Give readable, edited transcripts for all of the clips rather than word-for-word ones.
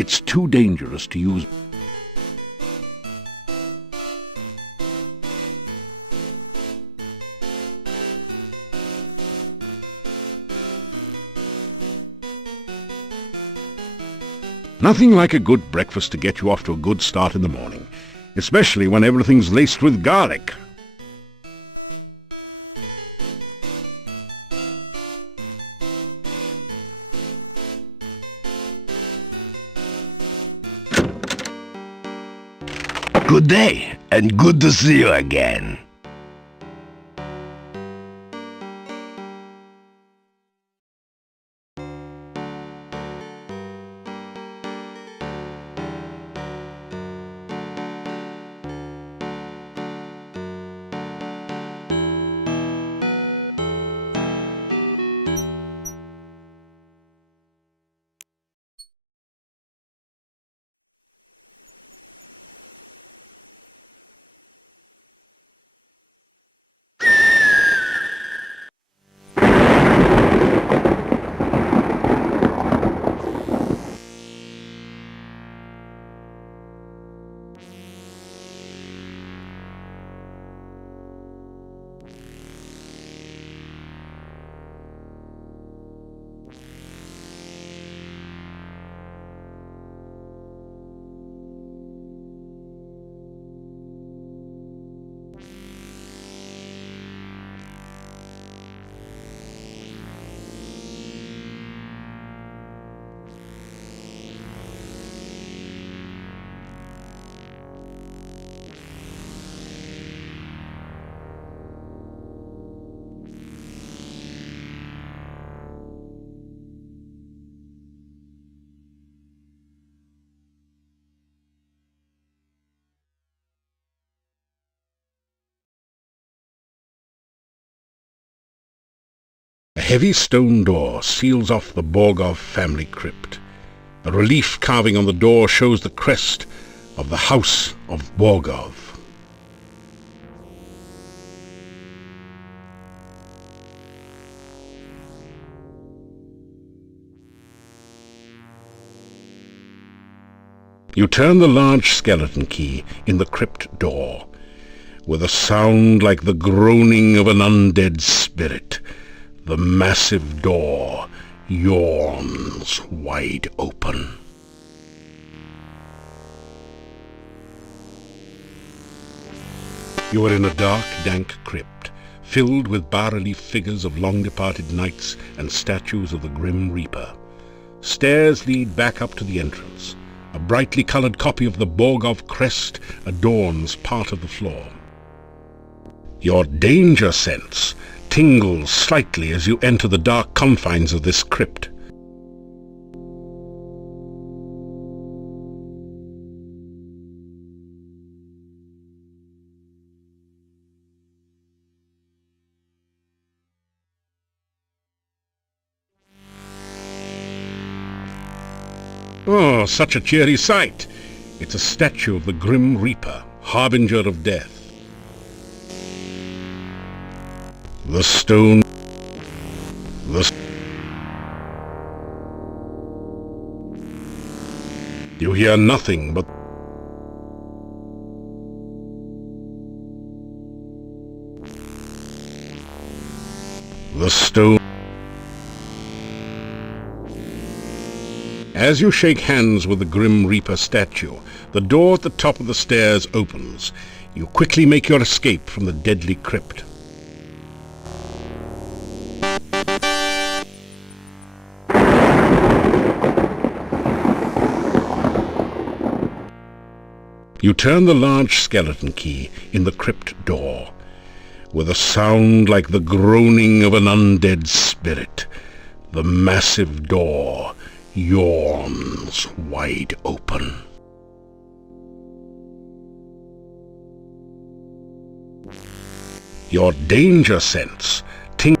It's too dangerous to use. Nothing like a good breakfast to get you off to a good start in the morning, especially when everything's laced with garlic. Good day, and good to see you again. A heavy stone door seals off the Borgov family crypt. A relief carving on the door shows the crest of the House of Borgov. You turn the large skeleton key in the crypt door. With a sound like the groaning of an undead spirit, the massive door yawns wide open. You are in a dark, dank crypt, filled with bas-relief figures of long-departed knights and statues of the Grim Reaper. Stairs lead back up to the entrance. A brightly coloured copy of the Borgov crest adorns part of the floor. Your danger sense tingles slightly as you enter the dark confines of this crypt. Oh, such a cheery sight! It's a statue of the Grim Reaper, harbinger of death. The stone... You hear nothing but... the stone... As you shake hands with the Grim Reaper statue, the door at the top of the stairs opens. You quickly make your escape from the deadly crypt. You turn the large skeleton key in the crypt door. With a sound like the groaning of an undead spirit, the massive door yawns wide open. Your danger sense tingles.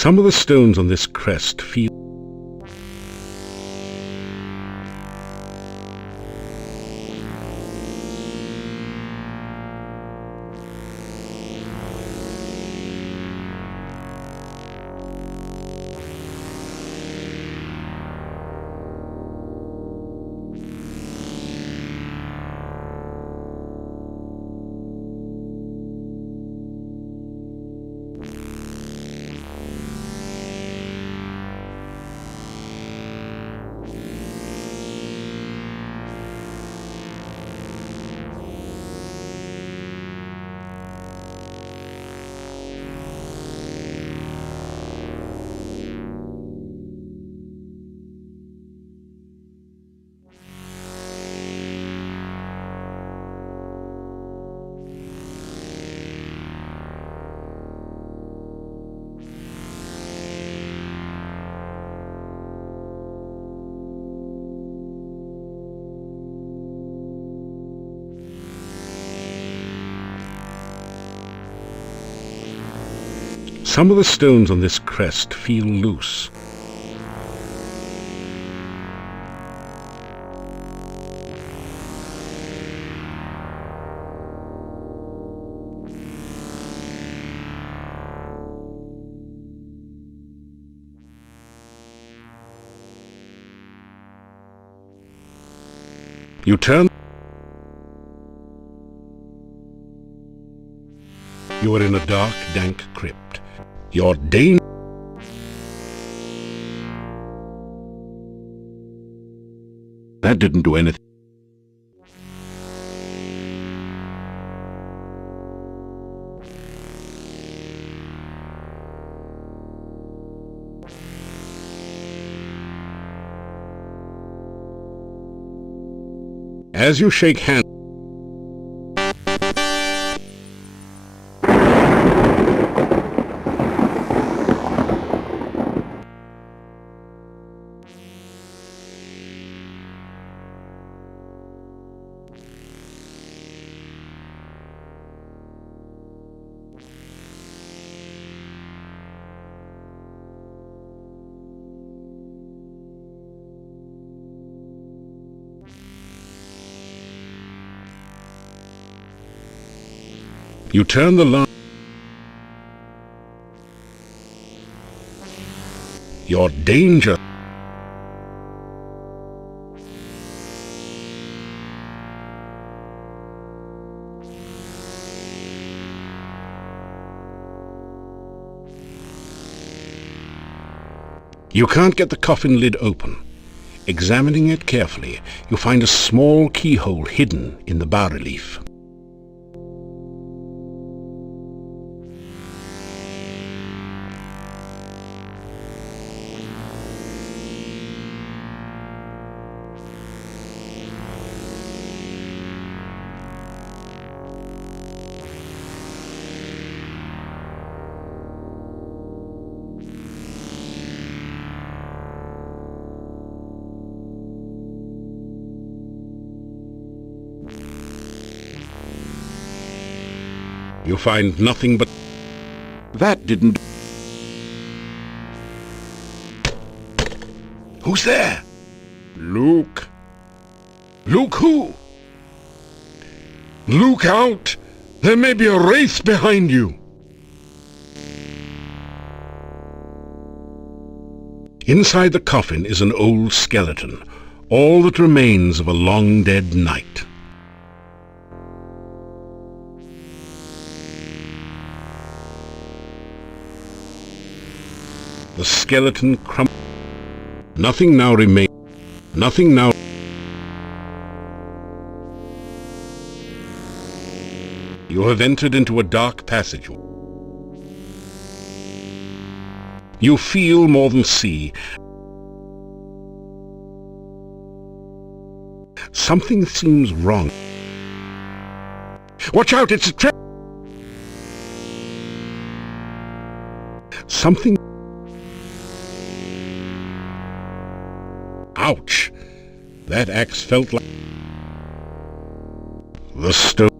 Some of the stones on this crest feel... Some of the stones on this crest feel loose. You turn. You are in a dark, dank crypt. Your danger... That didn't do anything. As you shake hands, you turn the lamp. Your danger. You can't get the coffin lid open. Examining it carefully, you find a small keyhole hidden in the bas-relief. You find nothing but... That didn't... Who's there? Luke. Luke who? Look out! There may be a wraith behind you. Inside the coffin is an old skeleton, all that remains of a long-dead knight. The skeleton crumbles. Nothing now remains. Nothing now. You have entered into a dark passage. You feel more than see. Something seems wrong. Watch out, it's a trap! Something... Ouch! That axe felt like... The stone...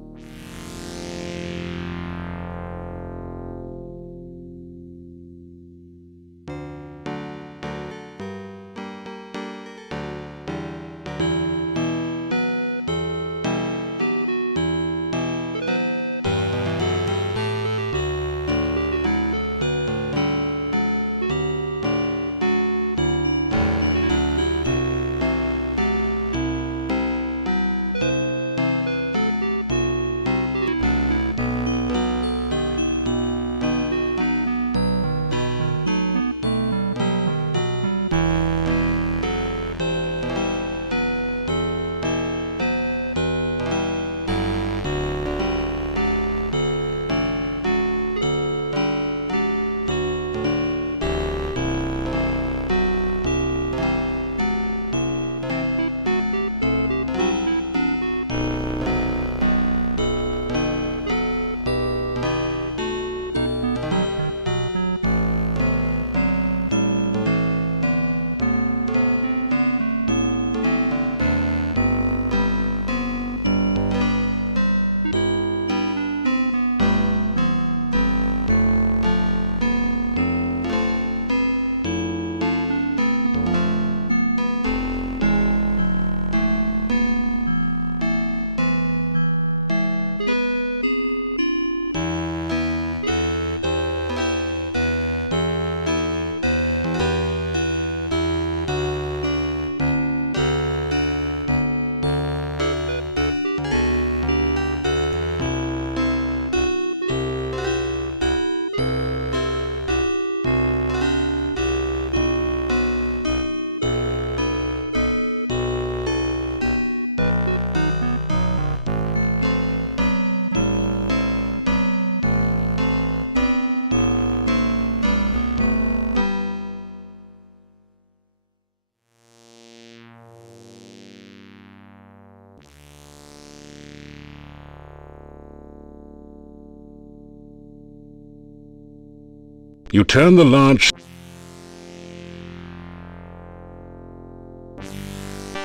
You turn the large...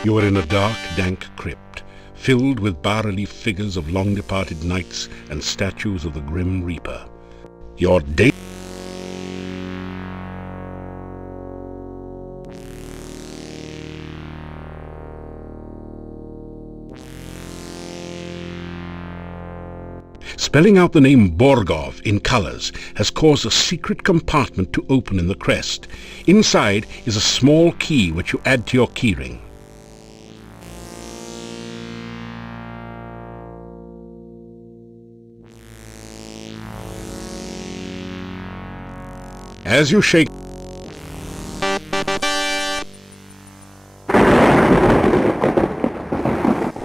You are in a dark, dank crypt, filled with bas-relief figures of long-departed knights and statues of the Grim Reaper. Your day... Spelling out the name Borgov in colors has caused a secret compartment to open in the crest. Inside is a small key which you add to your keyring. As you shake...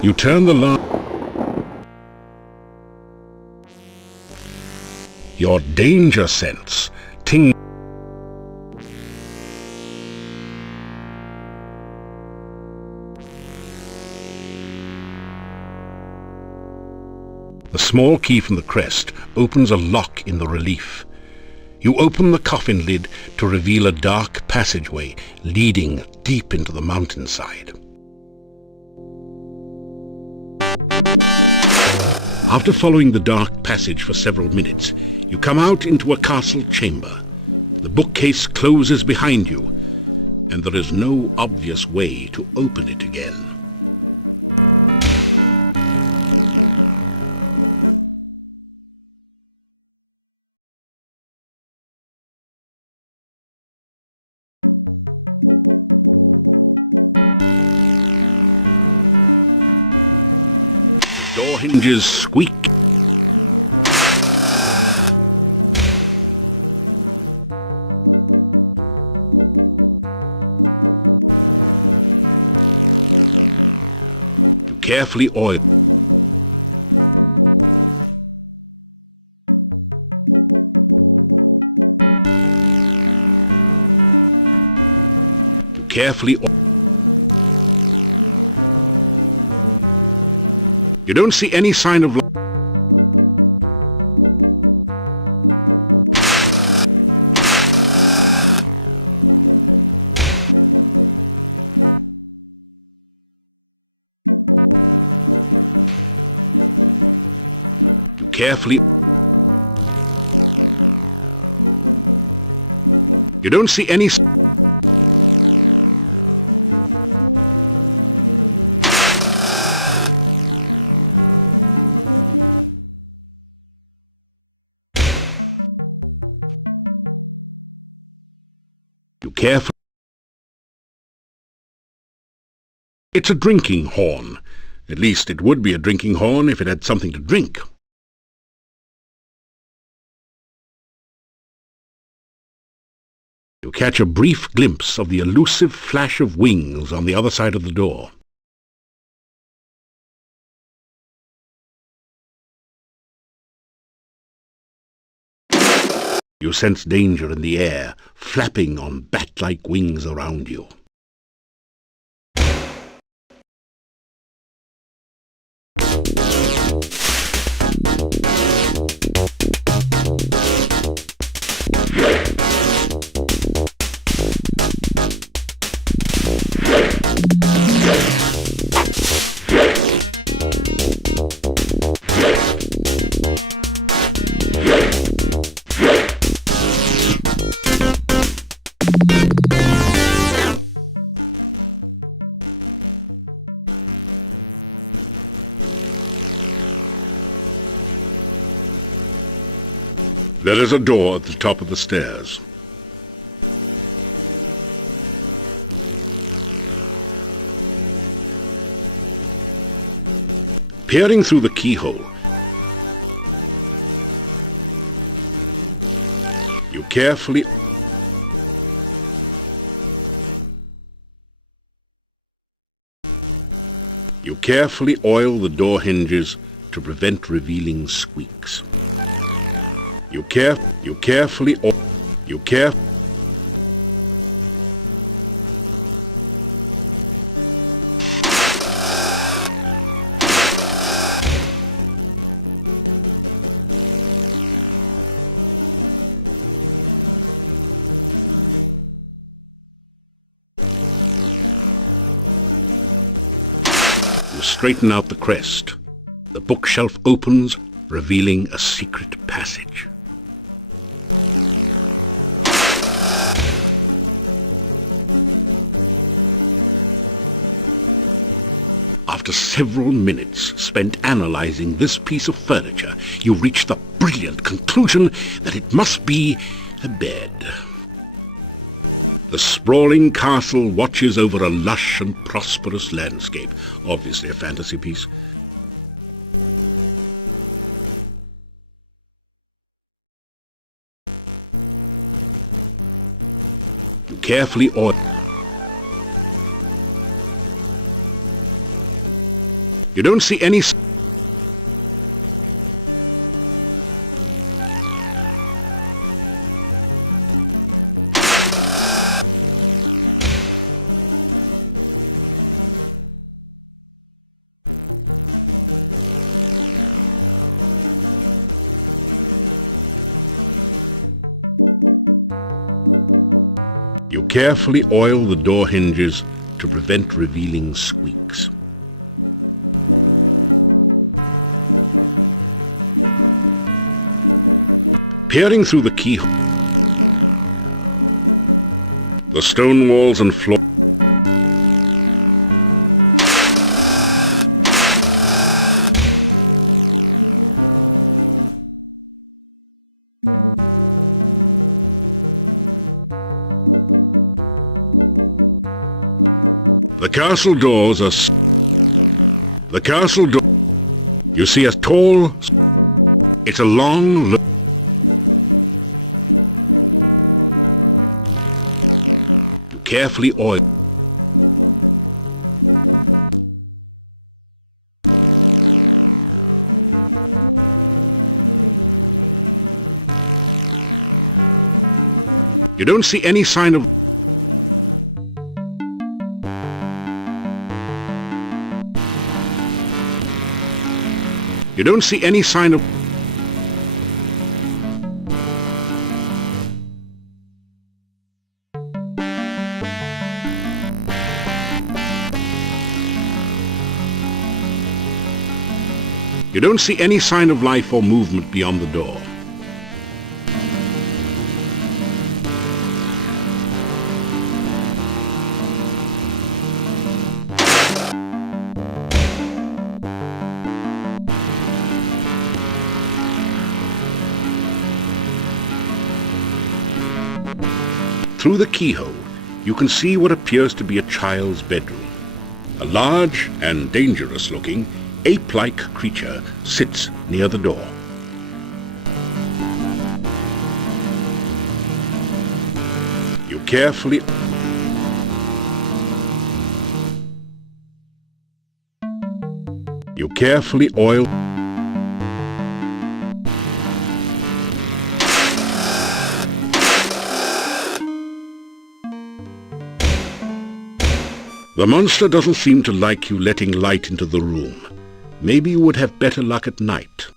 You turn the large... Your danger sense ting... The small key from the crest opens a lock in the relief. You open the coffin lid to reveal a dark passageway leading deep into the mountainside. After following the dark passage for several minutes, you come out into a castle chamber. The bookcase closes behind you, and there is no obvious way to open it again. The door hinges squeak. You carefully oil. You carefully oil. You don't see any sign of life. You carefully... You don't see any... You carefully... It's a drinking horn. At least it would be a drinking horn if it had something to drink. You catch a brief glimpse of the elusive flash of wings on the other side of the door. You sense danger in the air, flapping on bat-like wings around you. There is a door at the top of the stairs. Peering through the keyhole, you carefully... You carefully oil the door hinges to prevent revealing squeaks. You carefully... You straighten out the crest. The bookshelf opens, revealing a secret passage. After several minutes spent analyzing this piece of furniture, you reach the brilliant conclusion that it must be a bed. The sprawling castle watches over a lush and prosperous landscape, obviously a fantasy piece. You carefully oil. You don't see any. You carefully oil the door hinges to prevent revealing squeaks. Peering through the keyhole, the stone walls and floor. The castle doors are... The castle door... You see a tall... It's a long... You carefully oil... You don't see any sign of... You don't see any sign of... You don't see any sign of life or movement beyond the door. Through the keyhole, you can see what appears to be a child's bedroom. A large and dangerous-looking, ape-like creature sits near the door. You carefully... You carefully oil... The monster doesn't seem to like you letting light into the room. Maybe you would have better luck at night.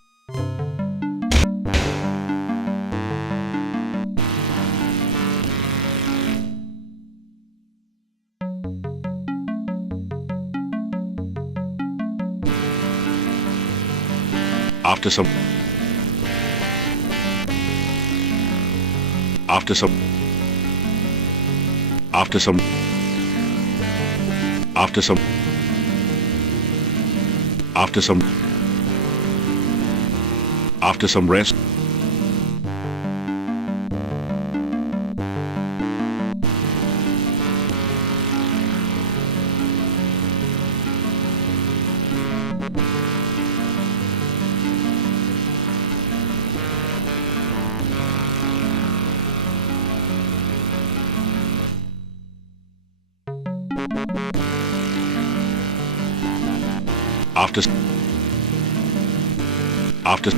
After some... After some... After some... After some... After some... After some rest... After...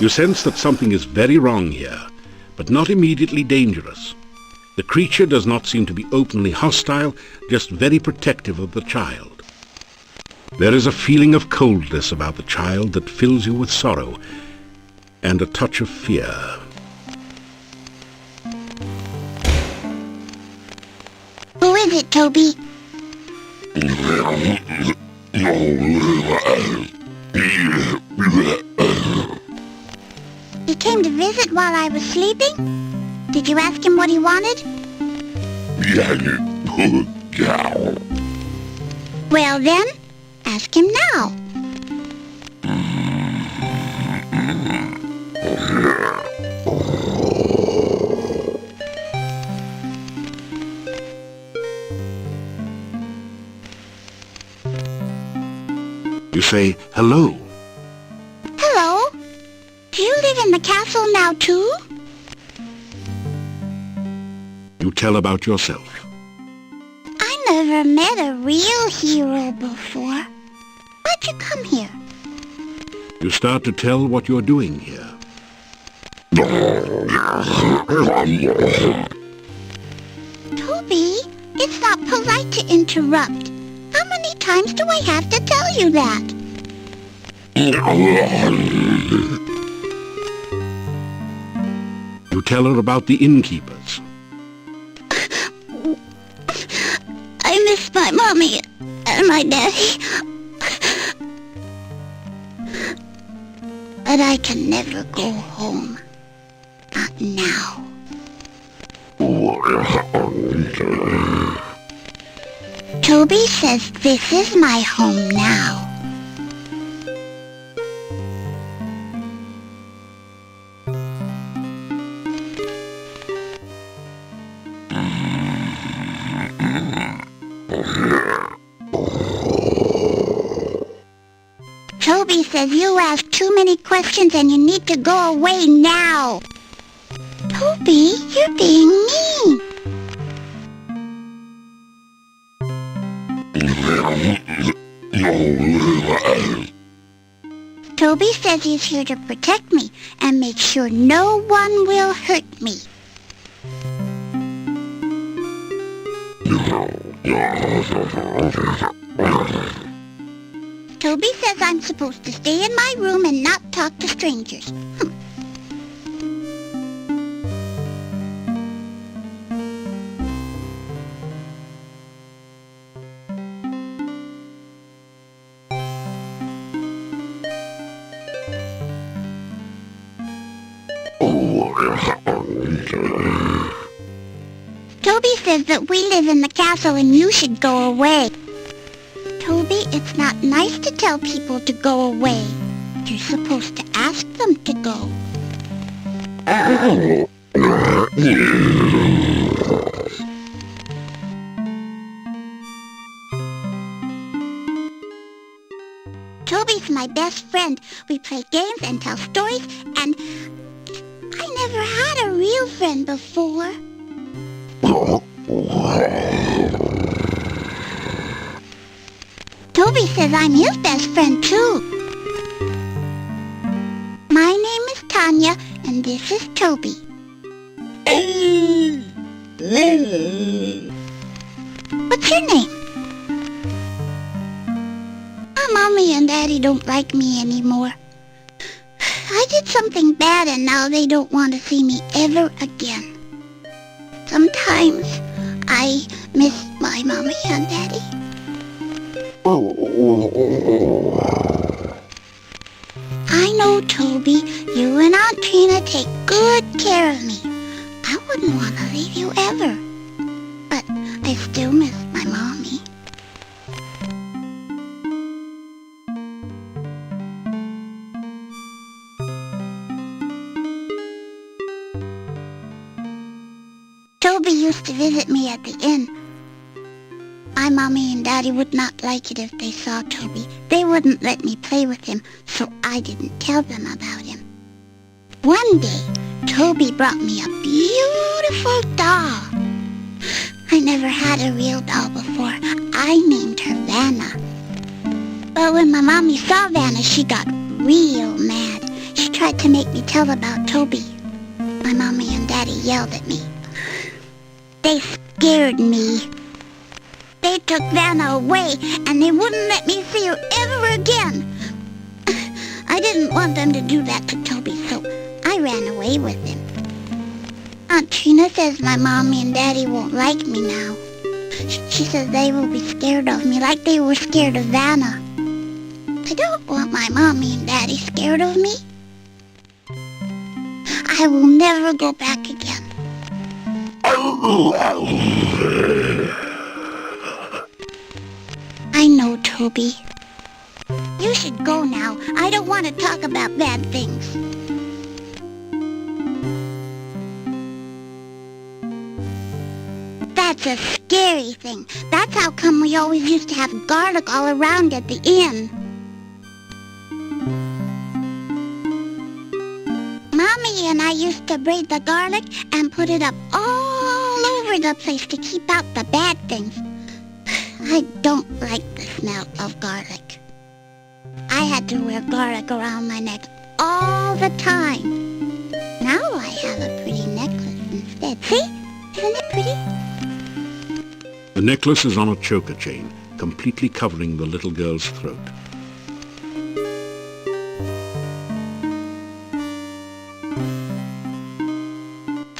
You sense that something is very wrong here, but not immediately dangerous. The creature does not seem to be openly hostile, just very protective of the child. There is a feeling of coldness about the child that fills you with sorrow and a touch of fear. Who is it, Toby? He came to visit while I was sleeping? Did you ask him what he wanted? Well then, ask him now. You say, hello. Hello? Do you live in the castle now too? You tell about yourself. I never met a real hero before. Why'd you come here? You start to tell what you're doing here. Toby, it's not polite to interrupt. How many times do I have to tell you that? You tell her about the innkeepers. I miss my mommy and my daddy. But I can never go home. Not now. Toby says this is my home now. Toby says you ask too many questions and you need to go away now. Toby, you're being mean. Toby says he's here to protect me and make sure no one will hurt me. Toby says I'm supposed to stay in my room and not talk to strangers. Toby says that we live in the castle and you should go away. Toby, it's not nice to tell people to go away. You're supposed to ask them to go. Toby's my best friend. We play games and tell stories, and I never had a real friend before. Toby says I'm his best friend too. My name is Tanya, and this is Toby. What's your name? My mommy and daddy don't like me anymore. I did something bad and now they don't want to see me ever again. Sometimes I miss my mommy and daddy. I know, Toby, you and Aunt Trina take good care of me. I wouldn't want to leave you ever. But I still miss my mommy. Toby used to visit me at the inn. My mommy and daddy would not like it if they saw Toby. They wouldn't let me play with him, so I didn't tell them about him. One day, Toby brought me a beautiful doll. I never had a real doll before. I named her Vanna. But when my mommy saw Vanna, she got real mad. She tried to make me tell about Toby. My mommy and daddy yelled at me. They scared me. They took Vanna away, and they wouldn't let me see her ever again. I didn't want them to do that to Toby, so I ran away with him. Aunt Trina says my mommy and daddy won't like me now. She says they will be scared of me like they were scared of Vanna. I don't want my mommy and daddy scared of me. I will never go back again. I know, Toby. You should go now. I don't want to talk about bad things. That's a scary thing. That's how come we always used to have garlic all around at the inn. Mommy and I used to braid the garlic and put it up all over the place to keep out the bad things. I don't like the smell of garlic. I had to wear garlic around my neck all the time. Now I have a pretty necklace instead. See? Isn't it pretty? The necklace is on a choker chain, completely covering the little girl's throat.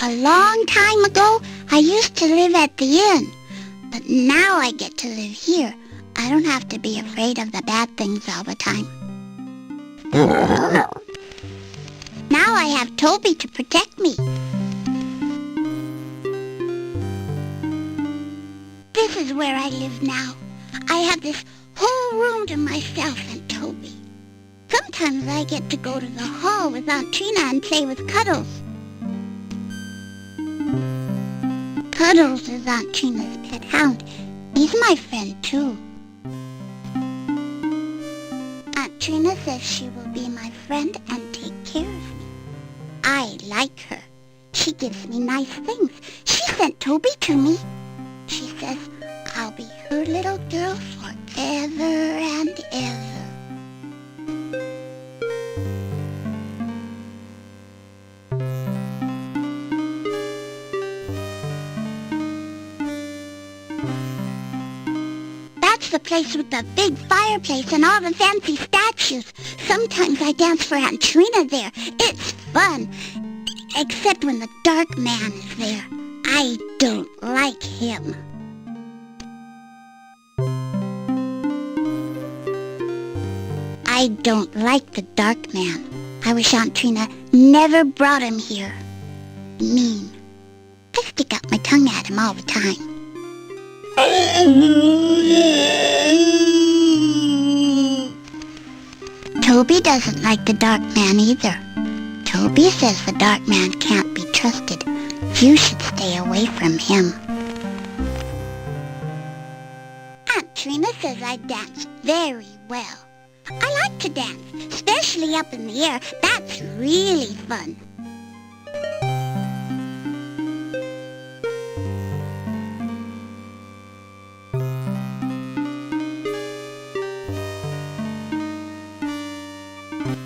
A long time ago, I used to live at the inn. But now I get to live here. I don't have to be afraid of the bad things all the time. Now I have Toby to protect me. This is where I live now. I have this whole room to myself and Toby. Sometimes I get to go to the hall with Aunt Trina and play with Cuddles. Cuddles is Aunt Trina's pet hound. He's my friend, too. Aunt Trina says she will be my friend and take care of me. I like her. She gives me nice things. She sent Toby to me. She says I'll be her little girl forever and ever. That's the place with the big fireplace and all the fancy statues. Sometimes I dance for Aunt Trina there. It's fun. Except when the dark man is there. I don't like him. I don't like the dark man. I wish Aunt Trina never brought him here. Mean. I stick out my tongue at him all the time. Toby doesn't like the dark man either. Toby says the dark man can't be trusted. You should stay away from him. Aunt Trina says I dance very well. I like to dance, especially up in the air. That's really fun.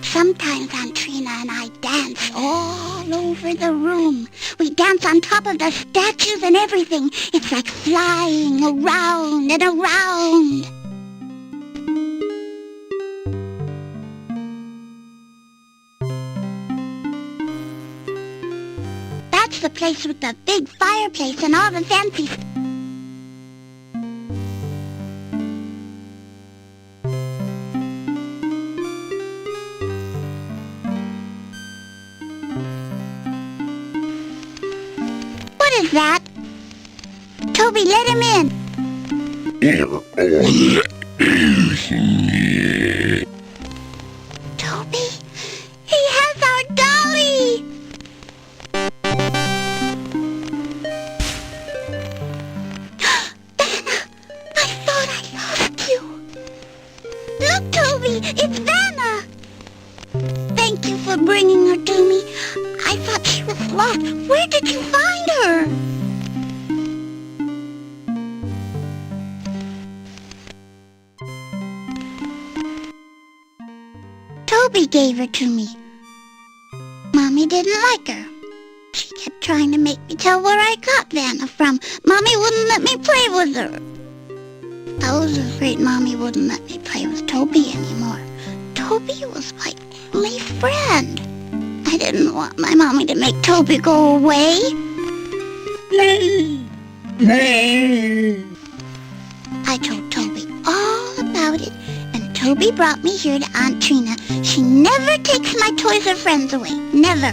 Sometimes Aunt Trina and I dance all over the room. We dance on top of the statues and everything. It's like flying around and around. That's the place with the big fireplace and all the fancy... What is that? Toby, let him in. Toby, he has our dolly. Vanna, I thought I lost you. Look, Toby, it's Vanna. Thank you for bringing her to me. I thought she was lost. Where did you find her? Toby gave her to me. Mommy didn't like her. She kept trying to make me tell where I got Vanna from. Mommy wouldn't let me play with her. I was afraid Mommy wouldn't let me play with Toby anymore. Toby was my only friend. I didn't want my Mommy to make Toby go away. I told Toby all about it, and Toby brought me here to Aunt Trina. She never takes my toys or friends away. Never.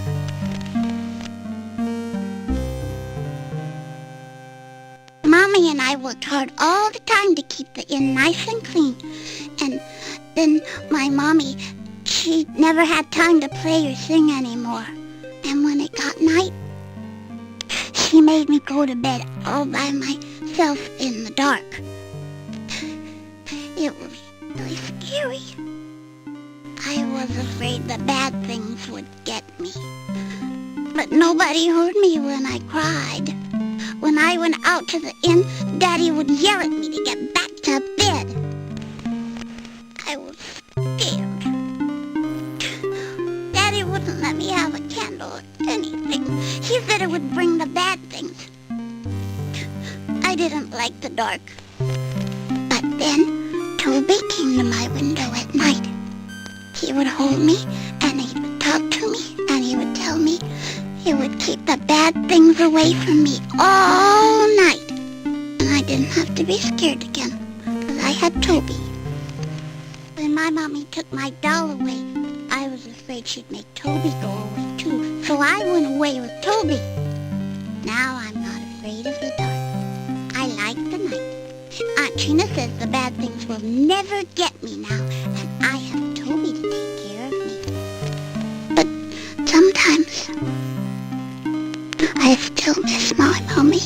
Mommy and I worked hard all the time to keep the inn nice and clean. And then my Mommy, she never had time to play or sing anymore. And when it got night, she made me go to bed all by myself in the dark. It was really scary. I was afraid the bad things would get me. But nobody heard me when I cried. When I went out to the inn, Daddy would yell at me to get back to bed. I was scared. Daddy wouldn't let me have a candle or anything. He said it would bring the bad things. I didn't like the dark. But then, Toby came to my window at night. He would hold me, and he would talk to me, and he would tell me he would keep the bad things away from me all night. And I didn't have to be scared again, because I had Toby. When my Mommy took my doll away, I was afraid she'd make Toby go away too, so I went away with Toby. Now I'm not afraid of the dark. I like the night. Aunt Trina says the bad things will never get me now, and I have Toby to take care of me. But sometimes I still miss my Mommy.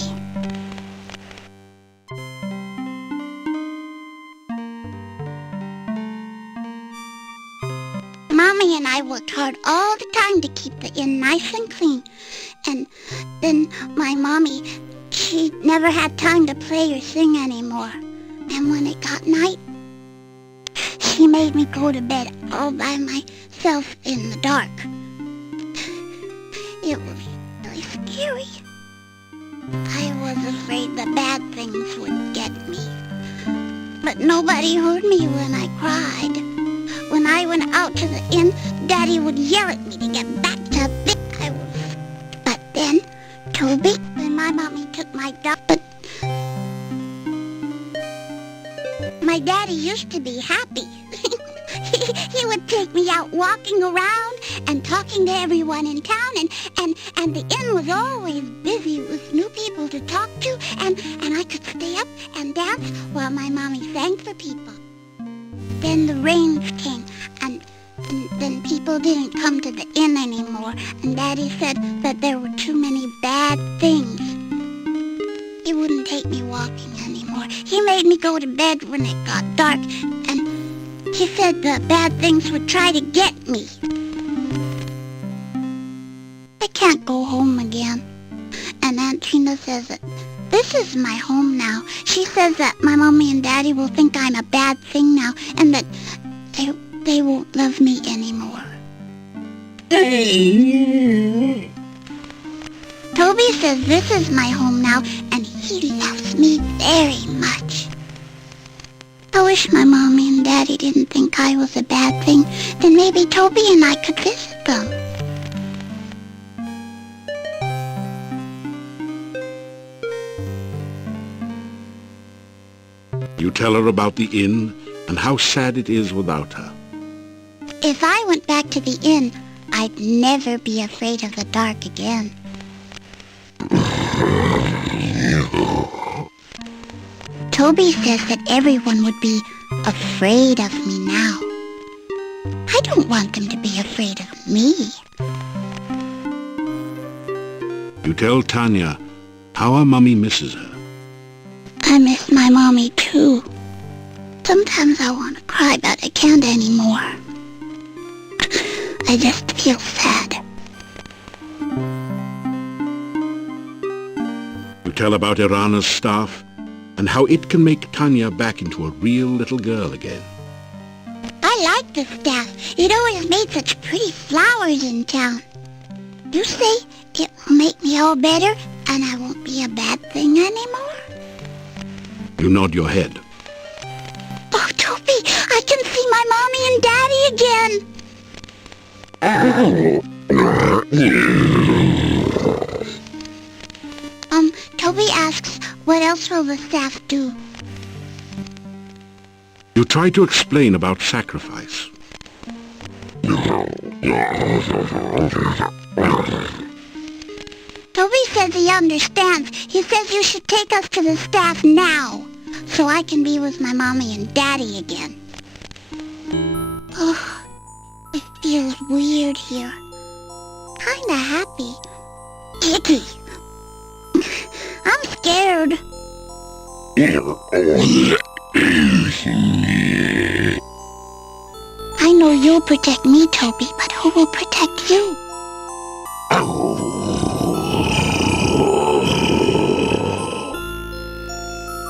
Mommy and I worked hard all the time to keep the inn nice and clean. And then my Mommy, she never had time to play or sing anymore. And when it got night, she made me go to bed all by myself in the dark. It was really scary. I was afraid the bad things would get me. But nobody heard me when I cried. When I went out to the inn, Daddy would yell at me to get back to bed. But then, Toby, when my Mommy took my doll, my Daddy used to be happy. He would take me out walking around and talking to everyone in town, and the inn was always busy with new people to talk to, and I could stay up and dance while my Mommy sang for people. Then the rains came, and then people didn't come to the inn anymore, and Daddy said that there were too many bad things. He wouldn't take me walking anymore. He made me go to bed when it got dark, and he said the bad things would try to get me. I can't go home again, and Aunt Trina says that this is my home now. She says that my Mommy and Daddy will think I'm a bad thing now, and that they won't love me anymore. Toby says this is my home now, and he loves me very much. I wish my Mommy and Daddy didn't think I was a bad thing. Then maybe Toby and I could visit them. You tell her about the inn and how sad it is without her. If I went back to the inn, I'd never be afraid of the dark again. Toby says that everyone would be afraid of me now. I don't want them to be afraid of me. You tell Tanya how her Mummy misses her. I miss my Mommy too. Sometimes I want to cry, but I can't anymore. I just feel sad. You tell about Irana's staff and how it can make Tanya back into a real little girl again. I like the staff. It always made such pretty flowers in town. You say it will make me all better and I won't be a bad thing anymore? You nod your head. Oh, Toby, I can see my mommy and daddy again. Toby asks, what else will the staff do? You try to explain about sacrifice. Toby says he understands. He says you should take us to the staff now, so I can be with my mommy and daddy again. Oh, it feels weird here. Kinda happy. Icky. I'm scared. I know you'll protect me, Toby, but who will protect you?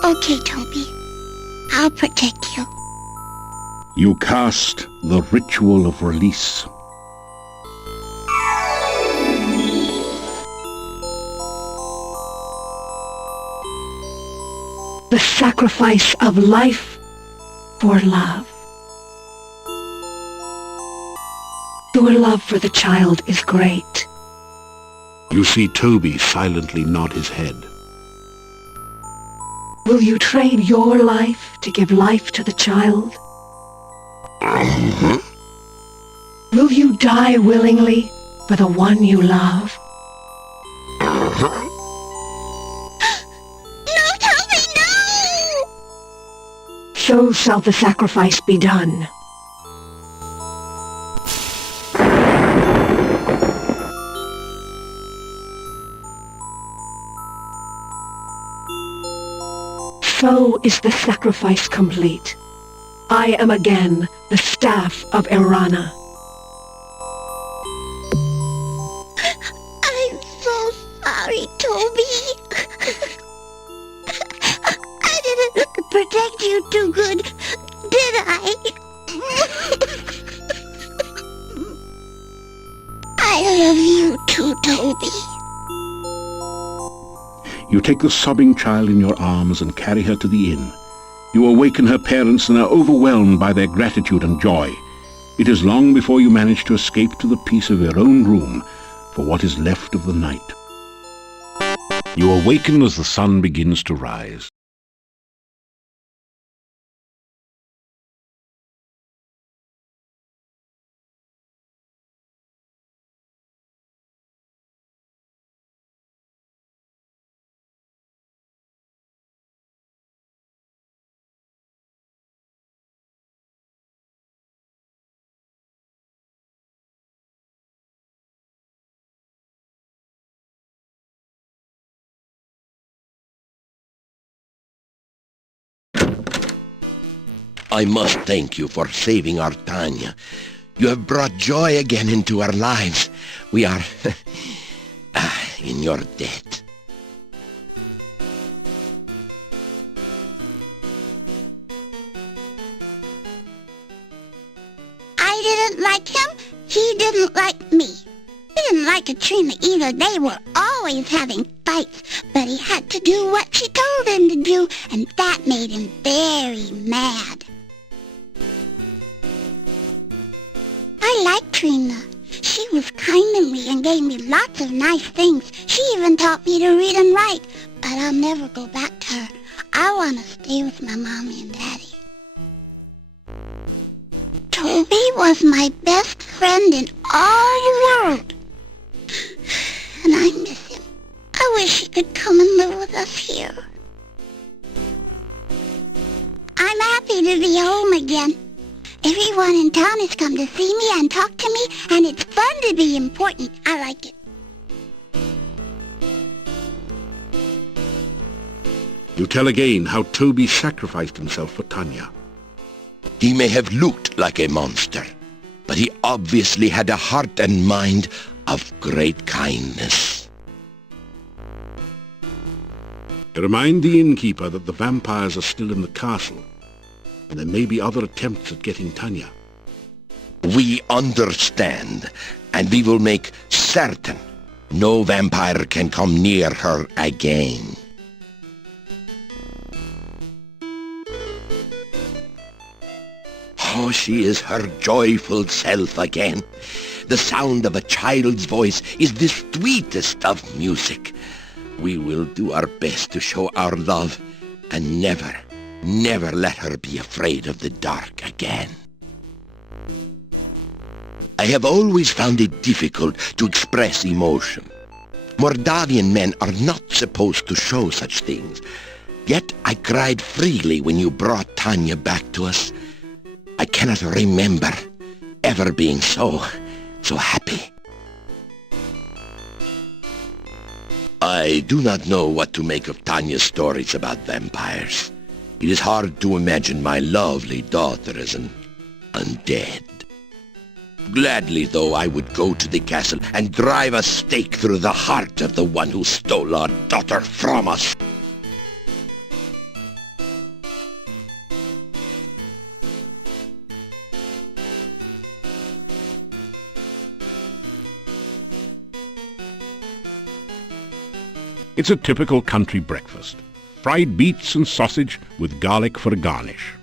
Okay, Toby. I'll protect you. You cast the ritual of release. The sacrifice of life for love. Your love for the child is great. You see Toby silently nod his head. Will you trade your life to give life to the child? Will you die willingly for the one you love? So shall the sacrifice be done. So is the sacrifice complete. I am again the staff of Irana. I'm so sorry, Toby. I didn't protect you too good, did I? I love you too, Toby. You take the sobbing child in your arms and carry her to the inn. You awaken her parents and are overwhelmed by their gratitude and joy. It is long before you manage to escape to the peace of your own room for what is left of the night. You awaken as the sun begins to rise. I must thank you for saving our Tanya. You have brought joy again into our lives. We are in your debt. I didn't like him. He didn't like me. He didn't like Katrina either. They were always having fights, but he had to do what she told him to do, and that made him very mad. I liked Trina. She was kind to me and gave me lots of nice things. She even taught me to read and write, but I'll never go back to her. I want to stay with my mommy and daddy. Toby was my best friend in all the world. And I miss him. I wish he could come and live with us here. I'm happy to be home again. Everyone in town has come to see me and talk to me, and it's fun to be important. I like it. You tell again how Toby sacrificed himself for Tanya. He may have looked like a monster, but he obviously had a heart and mind of great kindness. You remind the innkeeper that the vampires are still in the castle, and there may be other attempts at getting Tanya. We understand, and we will make certain No vampire can come near her again. Oh, she is her joyful self again. The sound of a child's voice is the sweetest of music. We will do our best to show our love and never, never let her be afraid of the dark again. I have always found it difficult to express emotion. Mordavian men are not supposed to show such things. Yet I cried freely when you brought Tanya back to us. I cannot remember ever being so happy. I do not know what to make of Tanya's stories about vampires. It is hard to imagine my lovely daughter as an undead. Gladly, though, I would go to the castle and drive a stake through the heart of the one who stole our daughter from us. It's a typical country breakfast. Fried beets and sausage with garlic for a garnish.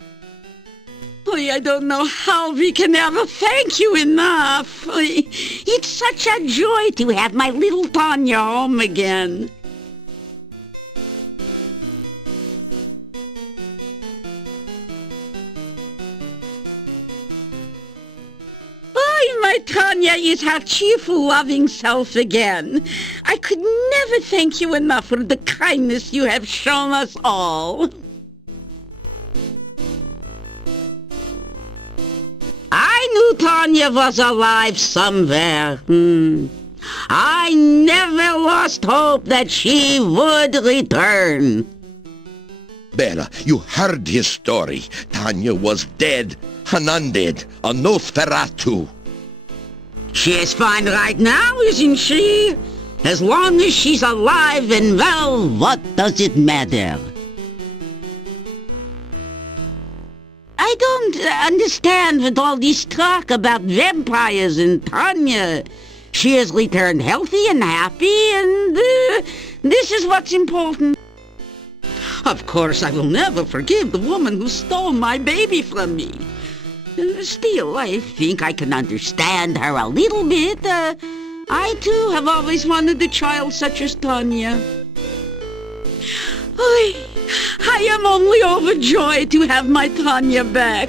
I don't know how we can ever thank you enough. It's such a joy to have my little Tanya home again. My Tanya is her cheerful, loving self again. I could never thank you enough for the kindness you have shown us all. I knew Tanya was alive somewhere. I never lost hope that she would return. Bella, you heard his story. Tanya was dead, an undead, a Nosferatu. She is fine right now, isn't she? As long as she's alive and well, what does it matter? I don't understand with all this talk about vampires and Tanya. She has returned healthy and happy, and this is what's important. Of course, I will never forgive the woman who stole my baby from me. Still, I think I can understand her a little bit. I, too, have always wanted a child such as Tanya. I am only overjoyed to have my Tanya back.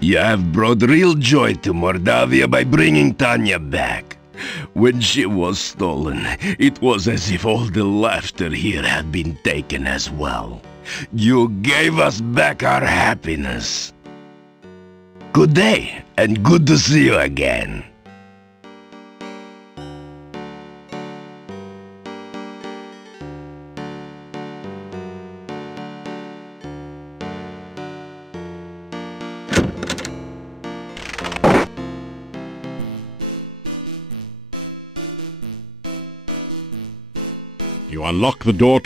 You have brought real joy to Mordavia by bringing Tanya back. When she was stolen, it was as if all the laughter here had been taken as well. You gave us back our happiness. Good day, and good to see you again. You unlock the door.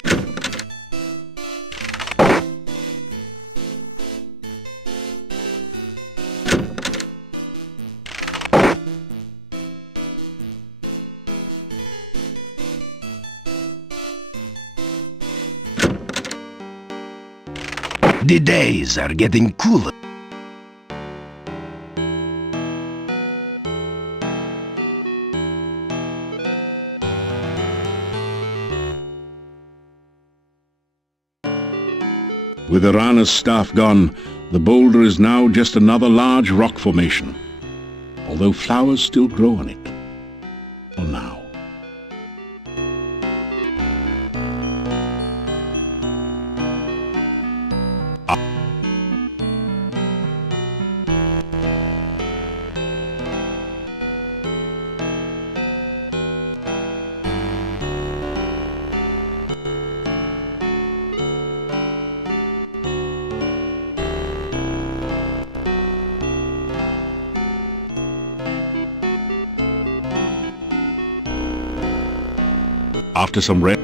The days are getting cooler. With Irana's staff gone, the boulder is now just another large rock formation, although flowers still grow on it. For now. After some rest,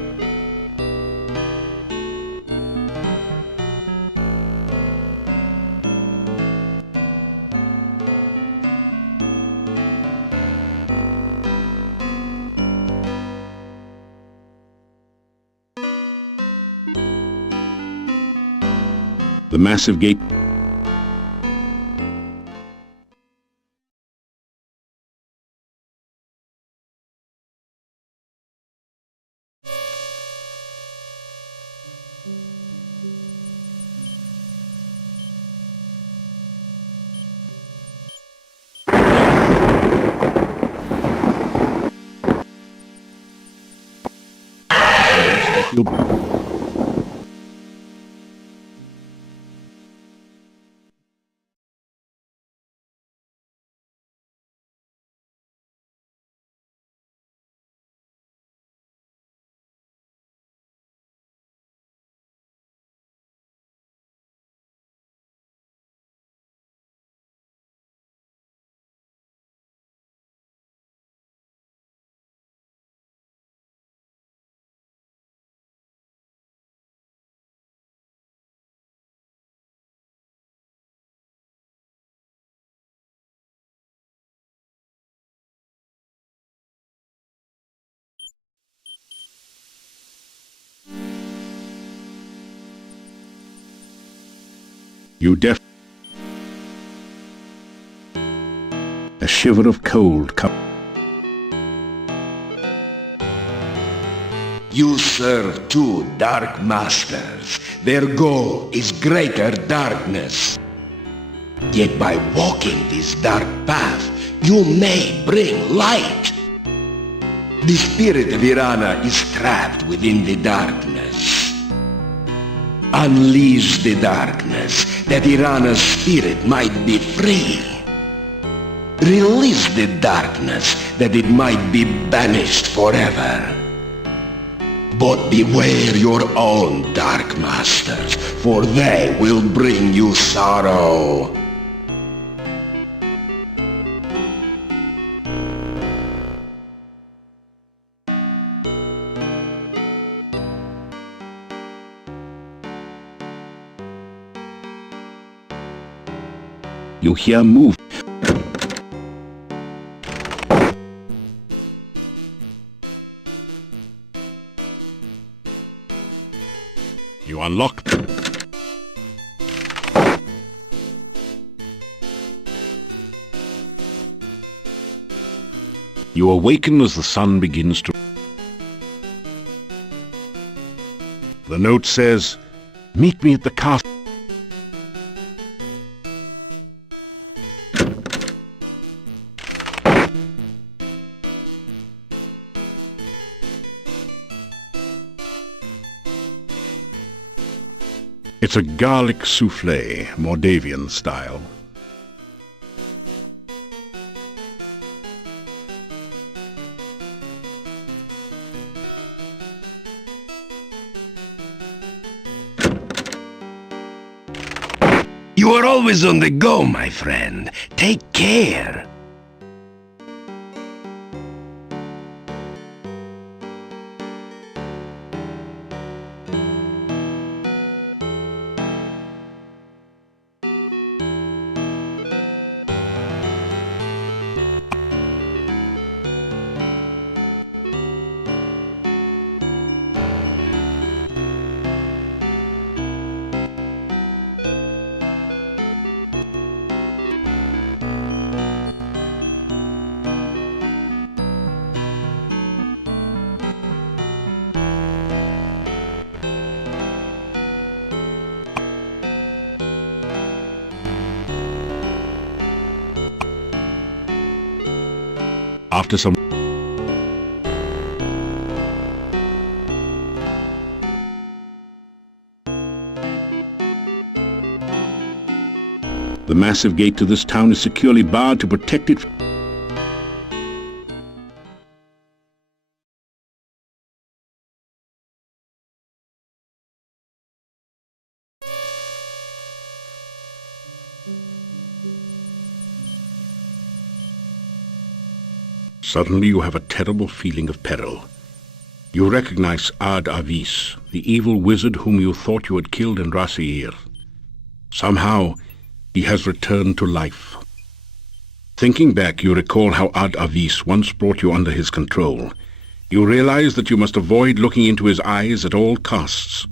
the massive gate you def a shiver of cold come. You serve two dark masters. Their goal is greater darkness. Yet by walking this dark path, you may bring light. The spirit of Irana is trapped within the darkness. Unleash the darkness, that Irana's spirit might be free. Release the darkness, that it might be banished forever. But beware your own dark masters, for they will bring you sorrow. You hear move. You unlock. You awaken as the sun begins to. The note says, "Meet me at the castle." It's a garlic soufflé, Moldavian style. You are always on the go, my friend. Take care. After some the massive gate to this town is securely barred to protect it. Suddenly you have a terrible feeling of peril. You recognize Ad Avis, the evil wizard whom you thought you had killed in Rasir. Somehow, he has returned to life. Thinking back, you recall how Ad Avis once brought you under his control. You realize that you must avoid looking into his eyes at all costs.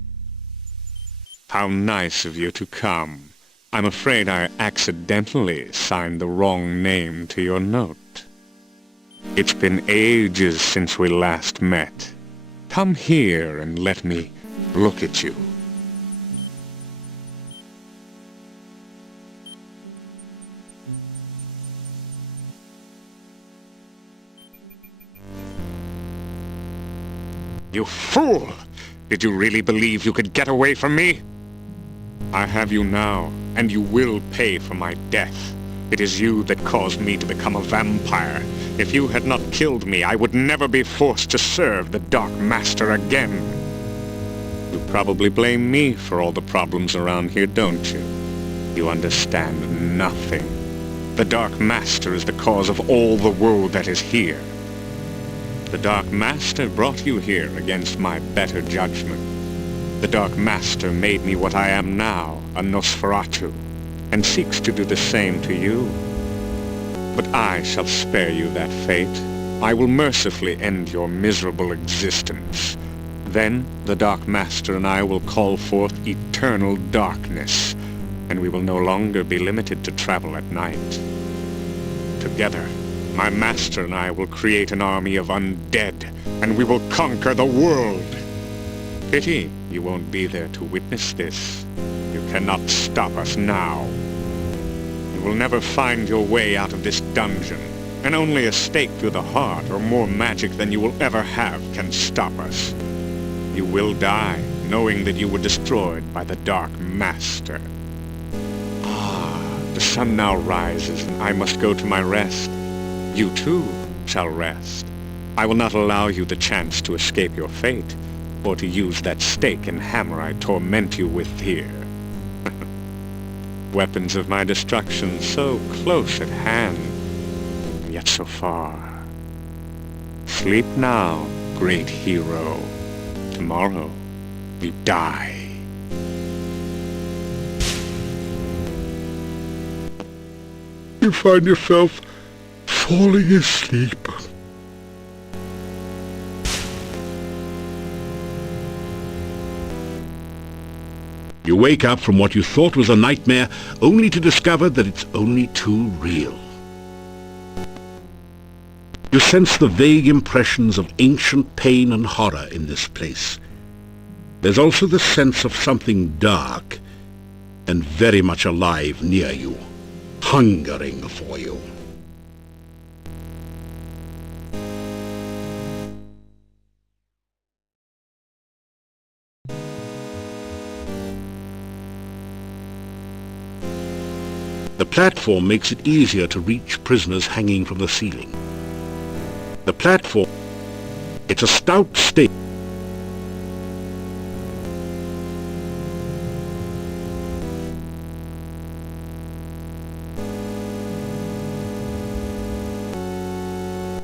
How nice of you to come. I'm afraid I accidentally signed the wrong name to your note. It's been ages since we last met. Come here and let me look at you. You fool! Did you really believe you could get away from me? I have you now, and you will pay for my death. It is you that caused me to become a vampire. If you had not killed me, I would never be forced to serve the Dark Master again. You probably blame me for all the problems around here, don't you? You understand nothing. The Dark Master is the cause of all the woe that is here. The Dark Master brought you here against my better judgment. The Dark Master made me what I am now, a Nosferatu, and seeks to do the same to you. But I shall spare you that fate. I will mercifully end your miserable existence. Then the Dark Master and I will call forth eternal darkness, and we will no longer be limited to travel at night. Together, my master and I will create an army of undead, and we will conquer the world. Pity you won't be there to witness this. You cannot stop us now. You will never find your way out of this dungeon, and only a stake through the heart or more magic than you will ever have can stop us. You will die, knowing that you were destroyed by the Dark Master. The sun now rises, and I must go to my rest. You too shall rest. I will not allow you the chance to escape your fate, or to use that stake and hammer I torment you with here. Weapons of my destruction so close at hand, and yet so far. Sleep now, great hero. Tomorrow, you die. You find yourself falling asleep. You wake up from what you thought was a nightmare, only to discover that it's only too real. You sense the vague impressions of ancient pain and horror in this place. There's also the sense of something dark and very much alive near you, hungering for you. The platform makes it easier to reach prisoners hanging from the ceiling. The platform, it's a stout stake.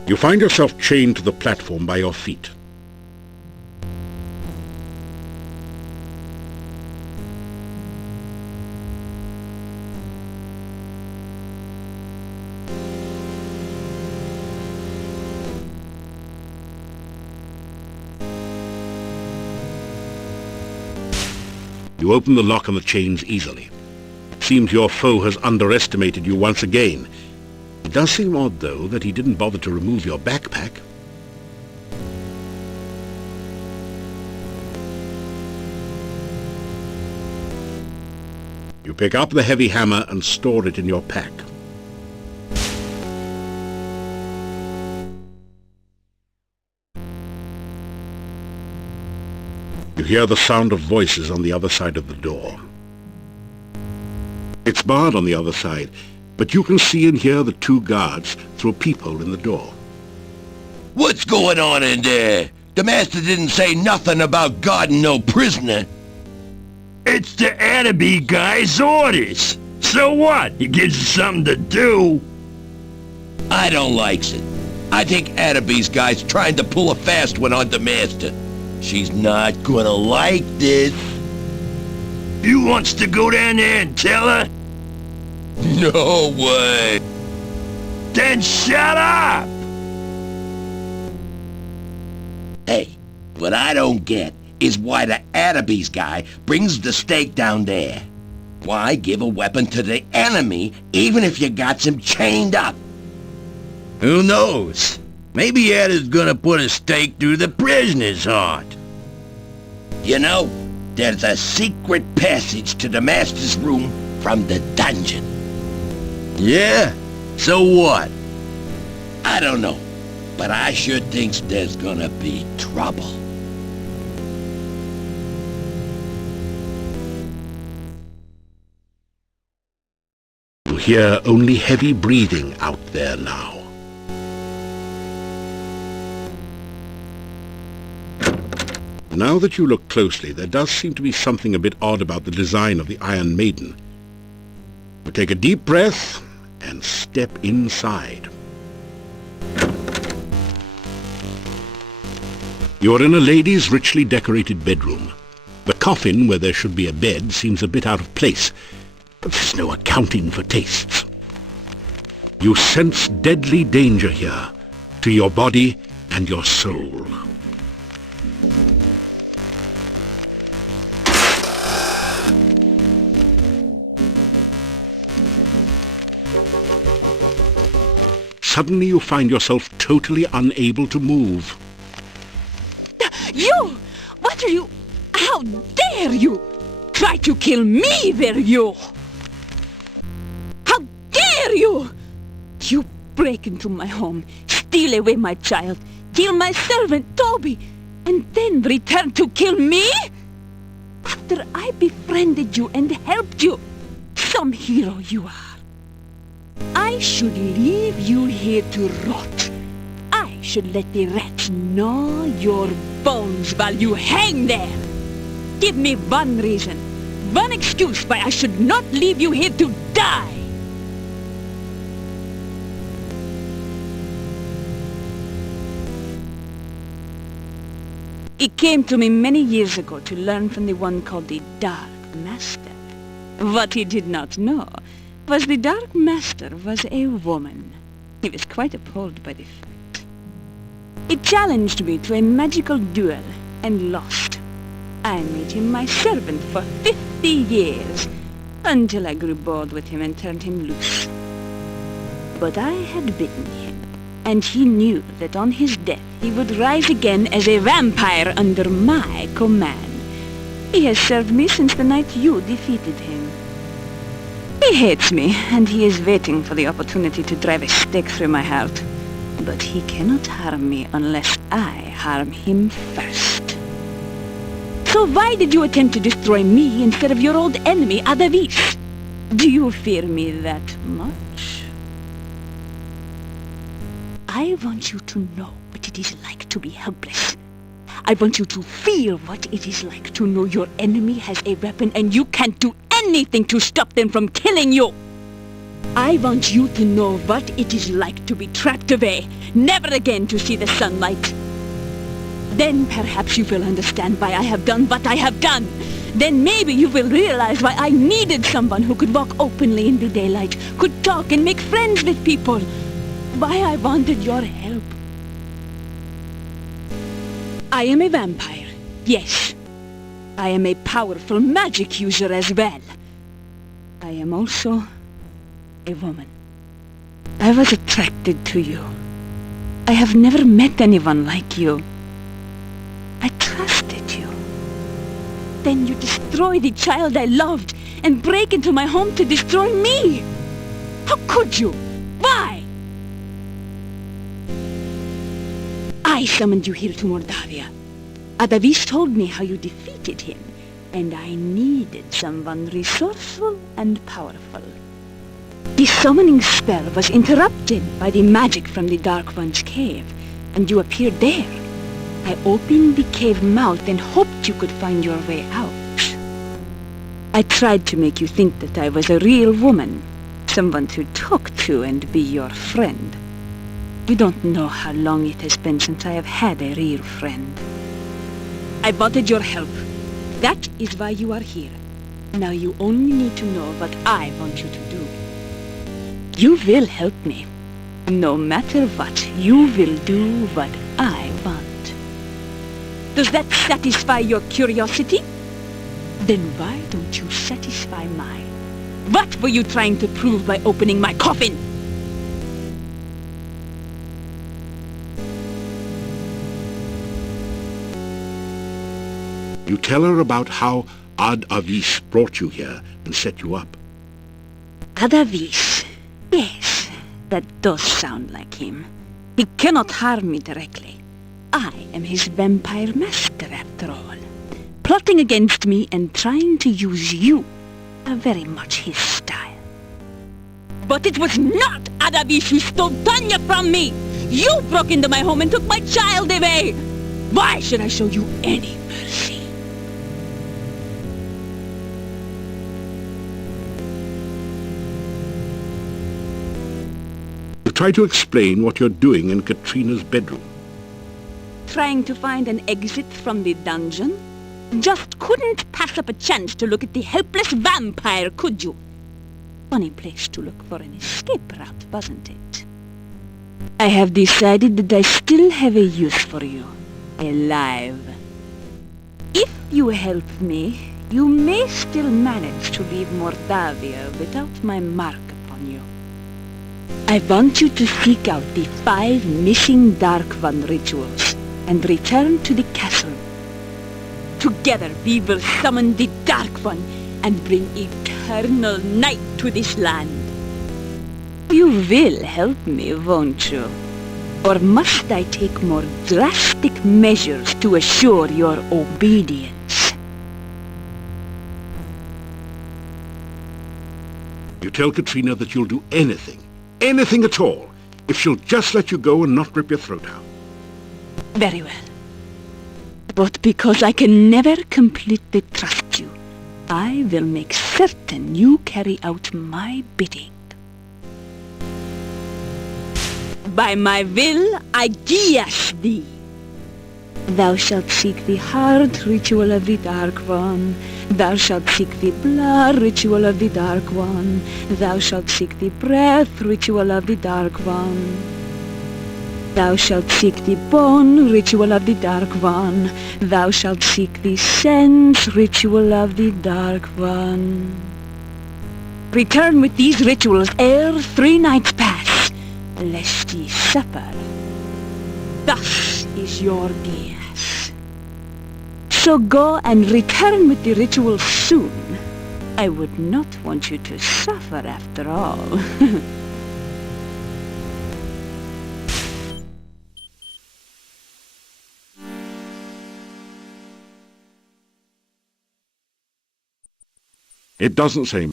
You find yourself chained to the platform by your feet. You open the lock on the chains easily. It seems your foe has underestimated you once again. It does seem odd, though, that he didn't bother to remove your backpack. You pick up the heavy hammer and store it in your pack. You hear the sound of voices on the other side of the door. It's barred on the other side, but you can see and hear the two guards through a peephole in the door. What's going on in there? The master didn't say nothing about guarding no prisoner. It's the enemy guy's orders. So what? He gives you something to do. I don't likes it. I think Ataby's guy's trying to pull a fast one on the master. She's not gonna like this. You wants to go down there and tell her? No way. Then shut up! Hey, what I don't get is why the Ataby's guy brings the stake down there. Why give a weapon to the enemy even if you got him chained up? Who knows? Maybe Ada's gonna put a stake through the prisoner's heart. You know, there's a secret passage to the master's room from the dungeon. Yeah? So what? I don't know, but I sure thinks there's gonna be trouble. You hear only heavy breathing out there now. Now that you look closely, there does seem to be something a bit odd about the design of the Iron Maiden. But take a deep breath and step inside. You're in a lady's richly decorated bedroom. The coffin, where there should be a bed, seems a bit out of place, but there's no accounting for tastes. You sense deadly danger here, to your body and your soul. Suddenly you find yourself totally unable to move. You! What are you... How dare you! Try to kill me, were you! How dare you! You break into my home, steal away my child, kill my servant Toby, and then return to kill me? After I befriended you and helped you, some hero you are. I should leave you here to rot. I should let the rats gnaw your bones while you hang there. Give me one reason, one excuse why I should not leave you here to die. It came to me many years ago to learn from the one called the Dark Master. What he did not know was the Dark Master was a woman. He was quite appalled by the fact. He challenged me to a magical duel and lost. I made him my servant for 50 years, until I grew bored with him and turned him loose. But I had bitten him, and he knew that on his death he would rise again as a vampire under my command. He has served me since the night you defeated him. He hates me, and he is waiting for the opportunity to drive a stake through my heart. But he cannot harm me unless I harm him first. So why did you attempt to destroy me instead of your old enemy, Adavis? Do you fear me that much? I want you to know what it is like to be helpless. I want you to feel what it is like to know your enemy has a weapon and you can't do anything to stop them from killing you. I want you to know what it is like to be trapped away, never again to see the sunlight. Then perhaps you will understand why I have done what I have done. Then maybe you will realize why I needed someone who could walk openly in the daylight, could talk and make friends with people. Why I wanted your help. I am a vampire, yes. I am a powerful magic user as well. I am also a woman. I was attracted to you. I have never met anyone like you. I trusted you. Then you destroy the child I loved and break into my home to destroy me. How could you? Why? I summoned you here to Mordavia. Adavis told me how you defeated him, and I needed someone resourceful and powerful. The summoning spell was interrupted by the magic from the Dark One's cave, and you appeared there. I opened the cave mouth and hoped you could find your way out. I tried to make you think that I was a real woman, someone to talk to and be your friend. You don't know how long it has been since I have had a real friend. I wanted your help. That is why you are here. Now you only need to know what I want you to do. You will help me. No matter what, you will do what I want. Does that satisfy your curiosity? Then why don't you satisfy mine? What were you trying to prove by opening my coffin? You tell her about how Ad-Avis brought you here and set you up. Ad-Avis. Yes, that does sound like him. He cannot harm me directly. I am his vampire master, after all. Plotting against me and trying to use you are very much his style. But it was not Ad-Avis who stole Tanya from me! You broke into my home and took my child away! Why should I show you any mercy? Try to explain what you're doing in Katrina's bedroom. Trying to find an exit from the dungeon? Just couldn't pass up a chance to look at the helpless vampire, could you? Funny place to look for an escape route, wasn't it? I have decided that I still have a use for you. Alive. If you help me, you may still manage to leave Mordavia without my mark upon you. I want you to seek out the 5 missing Dark One rituals and return to the castle. Together we will summon the Dark One and bring eternal night to this land. You will help me, won't you? Or must I take more drastic measures to assure your obedience? You tell Katrina that you'll do anything at all, if she'll just let you go and not rip your throat out. Very well. But because I can never completely trust you, I will make certain you carry out my bidding. By my will, I guias thee. Thou shalt seek the heart ritual of the Dark One. Thou shalt seek the blood ritual of the Dark One. Thou shalt seek the breath ritual of the Dark One. Thou shalt seek the bone ritual of the Dark One. Thou shalt seek the sense ritual of the Dark One. Return with these rituals ere 3 nights pass, lest ye suffer. Thus is your guess. So go and return with the rituals soon. I would not want you to suffer after all. It doesn't say.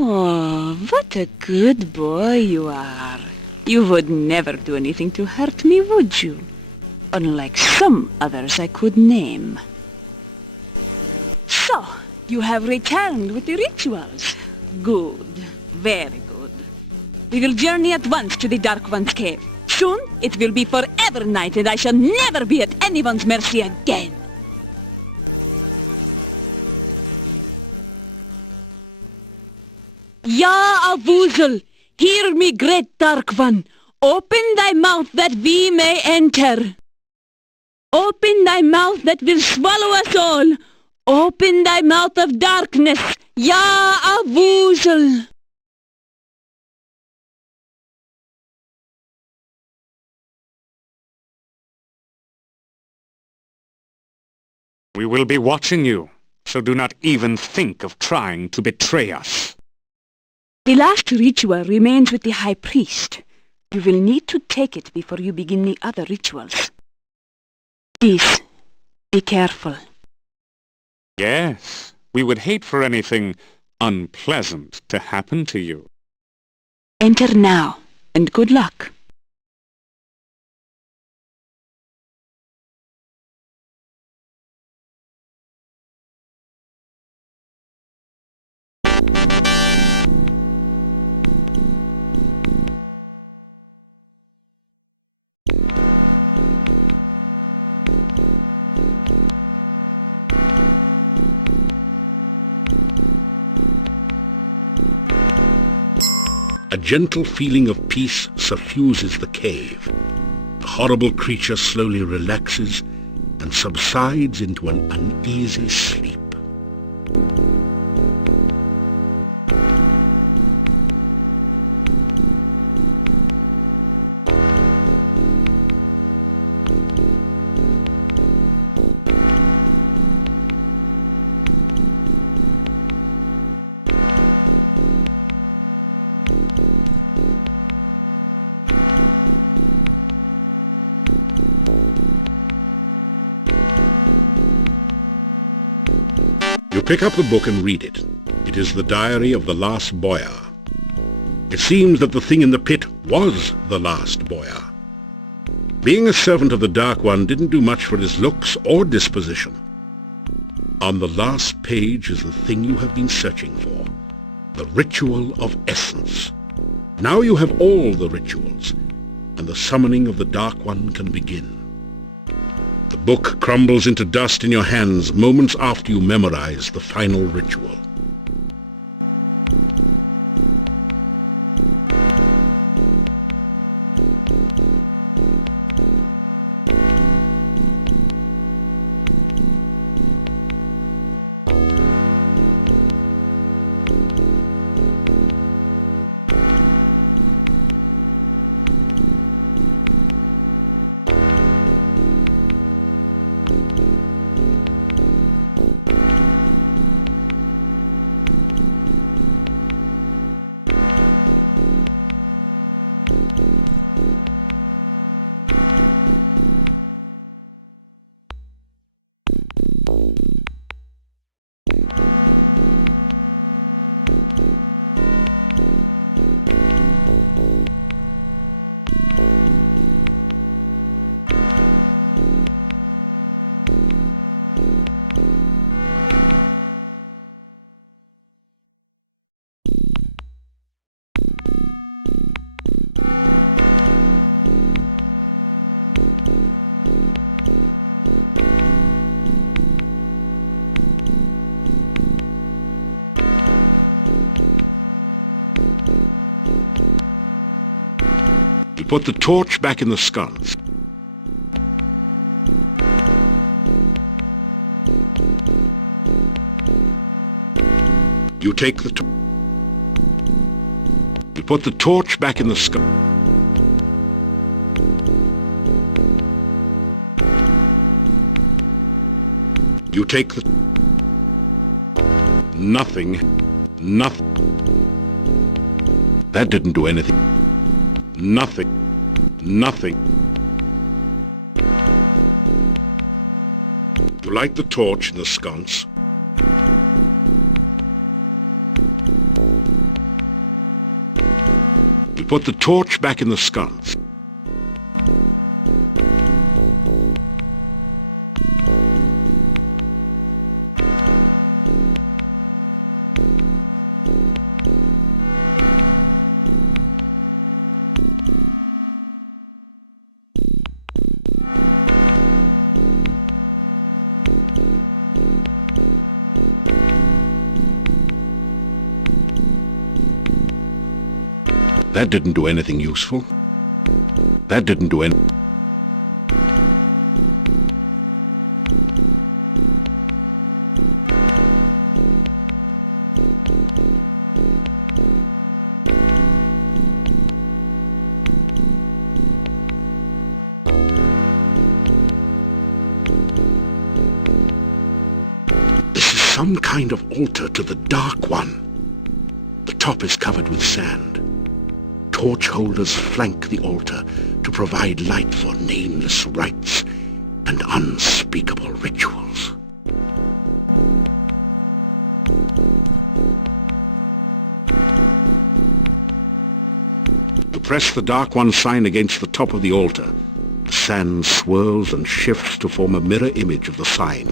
Oh, what a good boy you are. You would never do anything to hurt me, would you? Unlike some others I could name. So, you have returned with the rituals. Good. Very good. We will journey at once to the Dark One's cave. Soon it will be forever night and I shall never be at anyone's mercy again. Ya Avuzel, hear me, great Dark One. Open thy mouth that we may enter. Open thy mouth that will swallow us all. Open thy mouth of darkness, Ya Avuzel. We will be watching you, so do not even think of trying to betray us. The last ritual remains with the High Priest. You will need to take it before you begin the other rituals. Please, be careful. Yes, we would hate for anything unpleasant to happen to you. Enter now, and good luck. A gentle feeling of peace suffuses the cave. The horrible creature slowly relaxes and subsides into an uneasy sleep. You pick up the book and read it. It is the diary of the last boyar. It seems that the thing in the pit was the last boyar. Being a servant of the Dark One didn't do much for his looks or disposition. On the last page is the thing you have been searching for, the ritual of essence. Now you have all the rituals, and the summoning of the Dark One can begin. The book crumbles into dust in your hands moments after you memorize the final ritual. You put the torch back in the sconce. You take the You put the torch back in the sconce. You take the... Nothing. That didn't do anything. Nothing. You light the torch in the sconce. You put the torch back in the sconce. That didn't do anything useful. That didn't do any... This is some kind of altar to the Dark One. The top is covered with sand. torch holders flank the altar to provide light for nameless rites and unspeakable rituals. You press the Dark One sign against the top of the altar. The sand swirls and shifts to form a mirror image of the sign.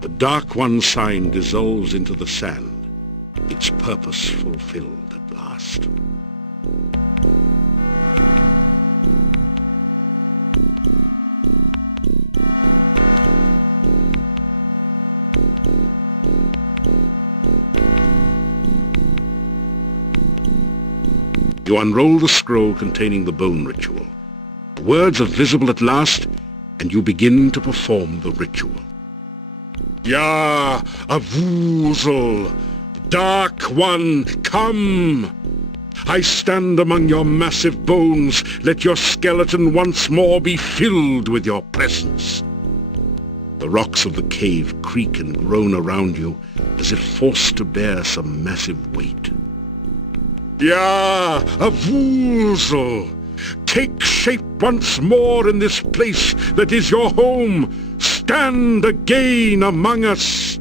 The Dark One sign dissolves into the sand, its purpose fulfilled at last. You unroll the scroll containing the bone ritual. The words are visible at last, and you begin to perform the ritual. Ya Avuzel, Dark One, come! I stand among your massive bones. Let your skeleton once more be filled with your presence. The rocks of the cave creak and groan around you, as if forced to bear some massive weight. Ya Avuzel, take shape once more in this place that is your home. Stand again among us.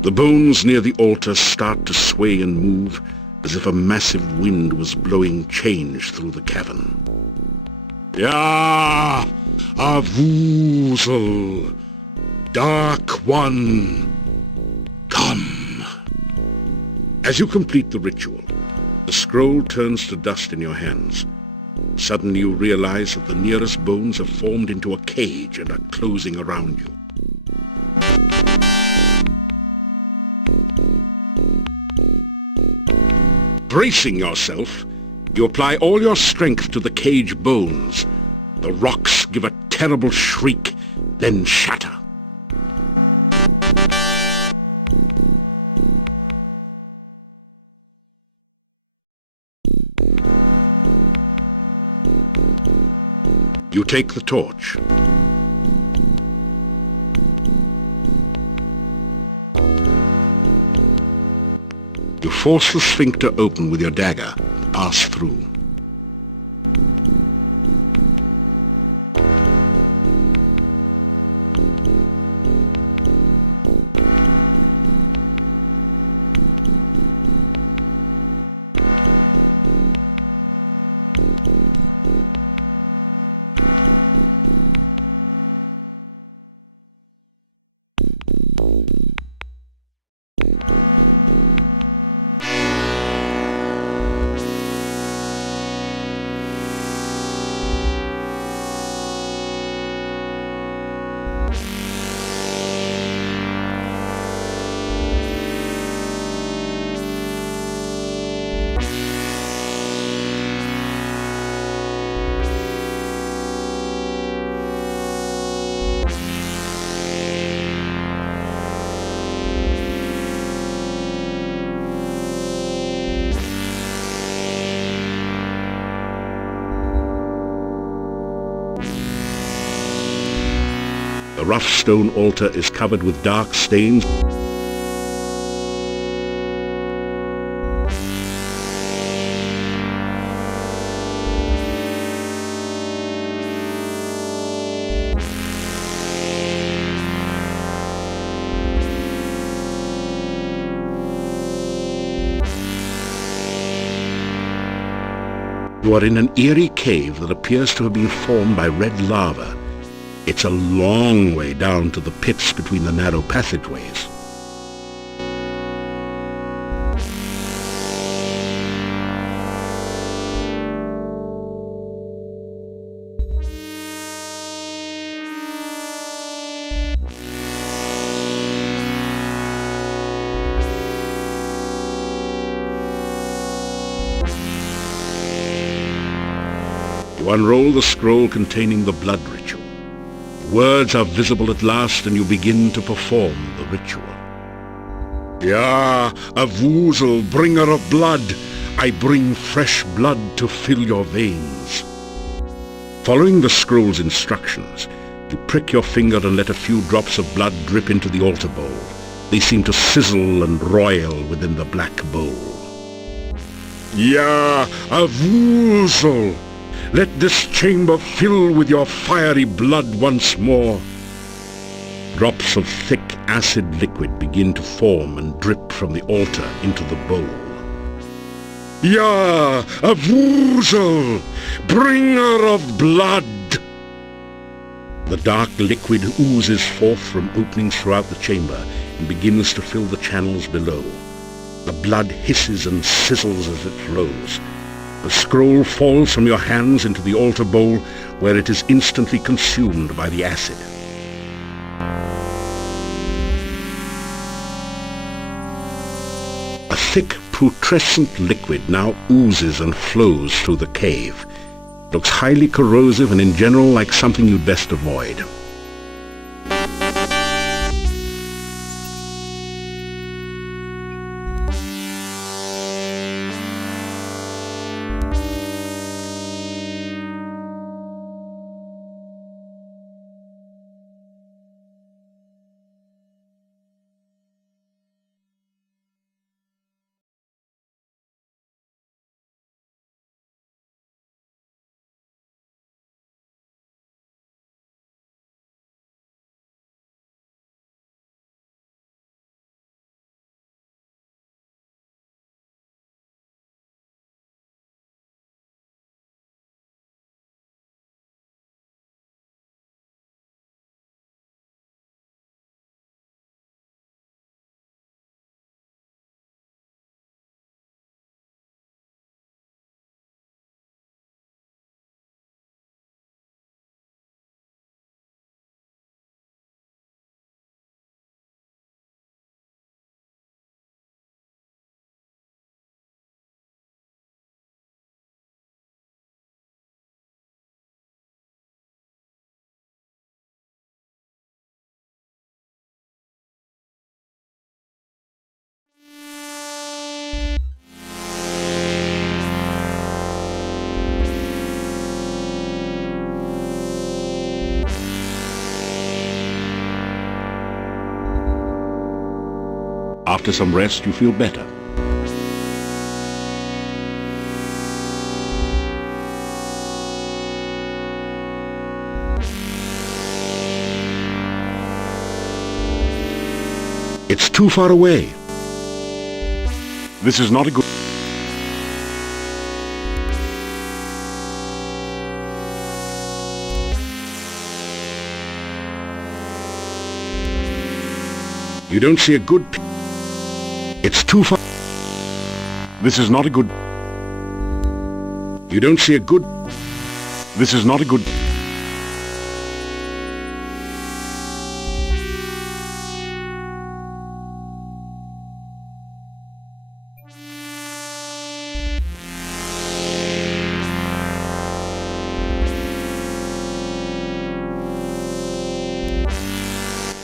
The bones near the altar start to sway and move, as if a massive wind was blowing change through the cavern. Ya Avuzel, Dark One, come. As you complete the ritual, the scroll turns to dust in your hands. Suddenly you realize that the nearest bones have formed into a cage and are closing around you. Bracing yourself, you apply all your strength to the cage bones. The rocks give a terrible shriek, then shatter. You take the torch. You force the sphincter open with your dagger and pass through. The rough stone altar is covered with dark stains. You are in an eerie cave that appears to have been formed by red lava. It's a long way down to the pits between the narrow passageways. You unroll the scroll containing the blood ritual. Words are visible at last, and you begin to perform the ritual. Ya Avuzel, bringer of blood, I bring fresh blood to fill your veins. Following the scroll's instructions, you prick your finger and let a few drops of blood drip into the altar bowl. They seem to sizzle and roil within the black bowl. Ya, a woozle! Let this chamber fill with your fiery blood once more. Drops of thick acid liquid begin to form and drip from the altar into the bowl. Ya, a woozle! Bringer of blood! The dark liquid oozes forth from openings throughout the chamber and begins to fill the channels below. The blood hisses and sizzles as it flows. The scroll falls from your hands into the altar bowl, where it is instantly consumed by the acid. A thick, putrescent liquid now oozes and flows through the cave. Looks highly corrosive and in general like something you'd best avoid. After some rest, you feel better. It's too far away. This is not a good... You don't see a good... It's too far... This is not a good... You don't see a good... This is not a good...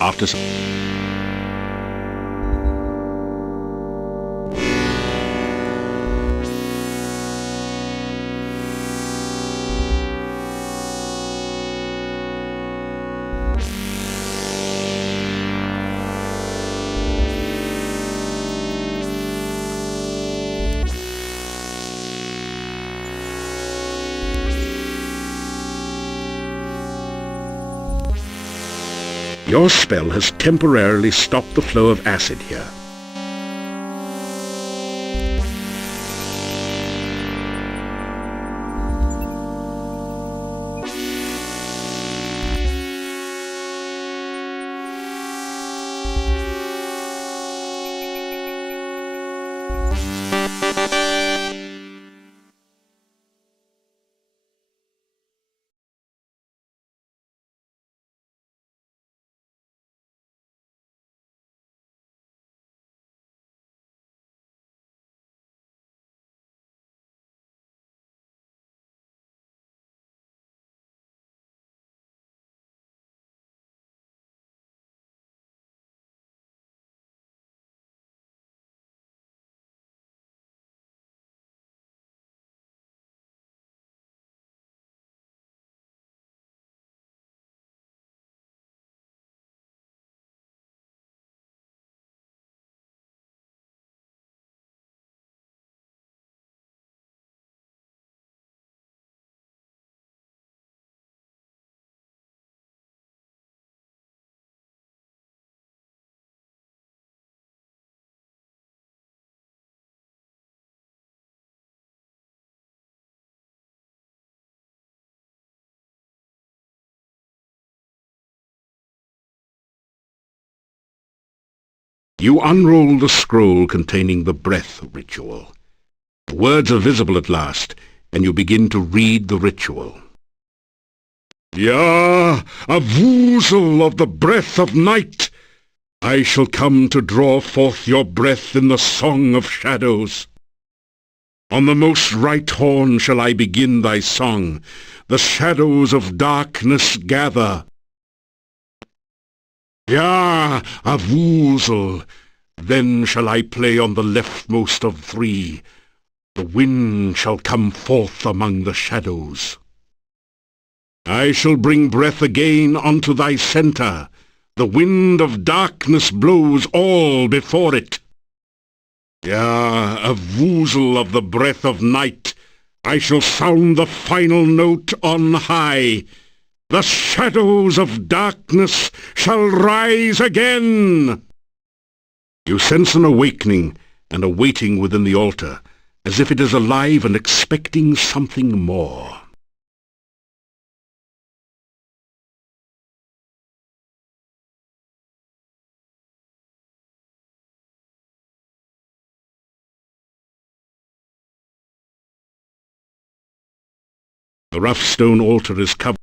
After some... Your spell has temporarily stopped the flow of acid here. You unroll the scroll containing the breath ritual. The words are visible at last, and you begin to read the ritual. Ya, a woozle of the breath of night, I shall come to draw forth your breath in the song of shadows. On the most right horn shall I begin thy song. The shadows of darkness gather. Ya, a woozle, then shall I play on the leftmost of three. The wind shall come forth among the shadows. I shall bring breath again unto thy centre. The wind of darkness blows all before it. Ya, a woozle of the breath of night, I shall sound the final note on high. The shadows of darkness shall rise again. You sense an awakening and a waiting within the altar, as if it is alive and expecting something more. The rough stone altar is covered.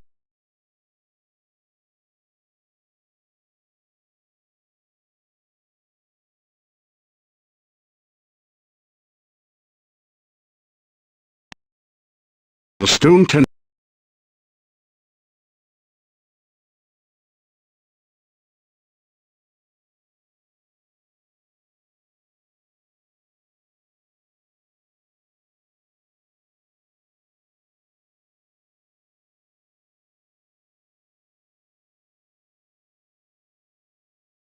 The stone tent.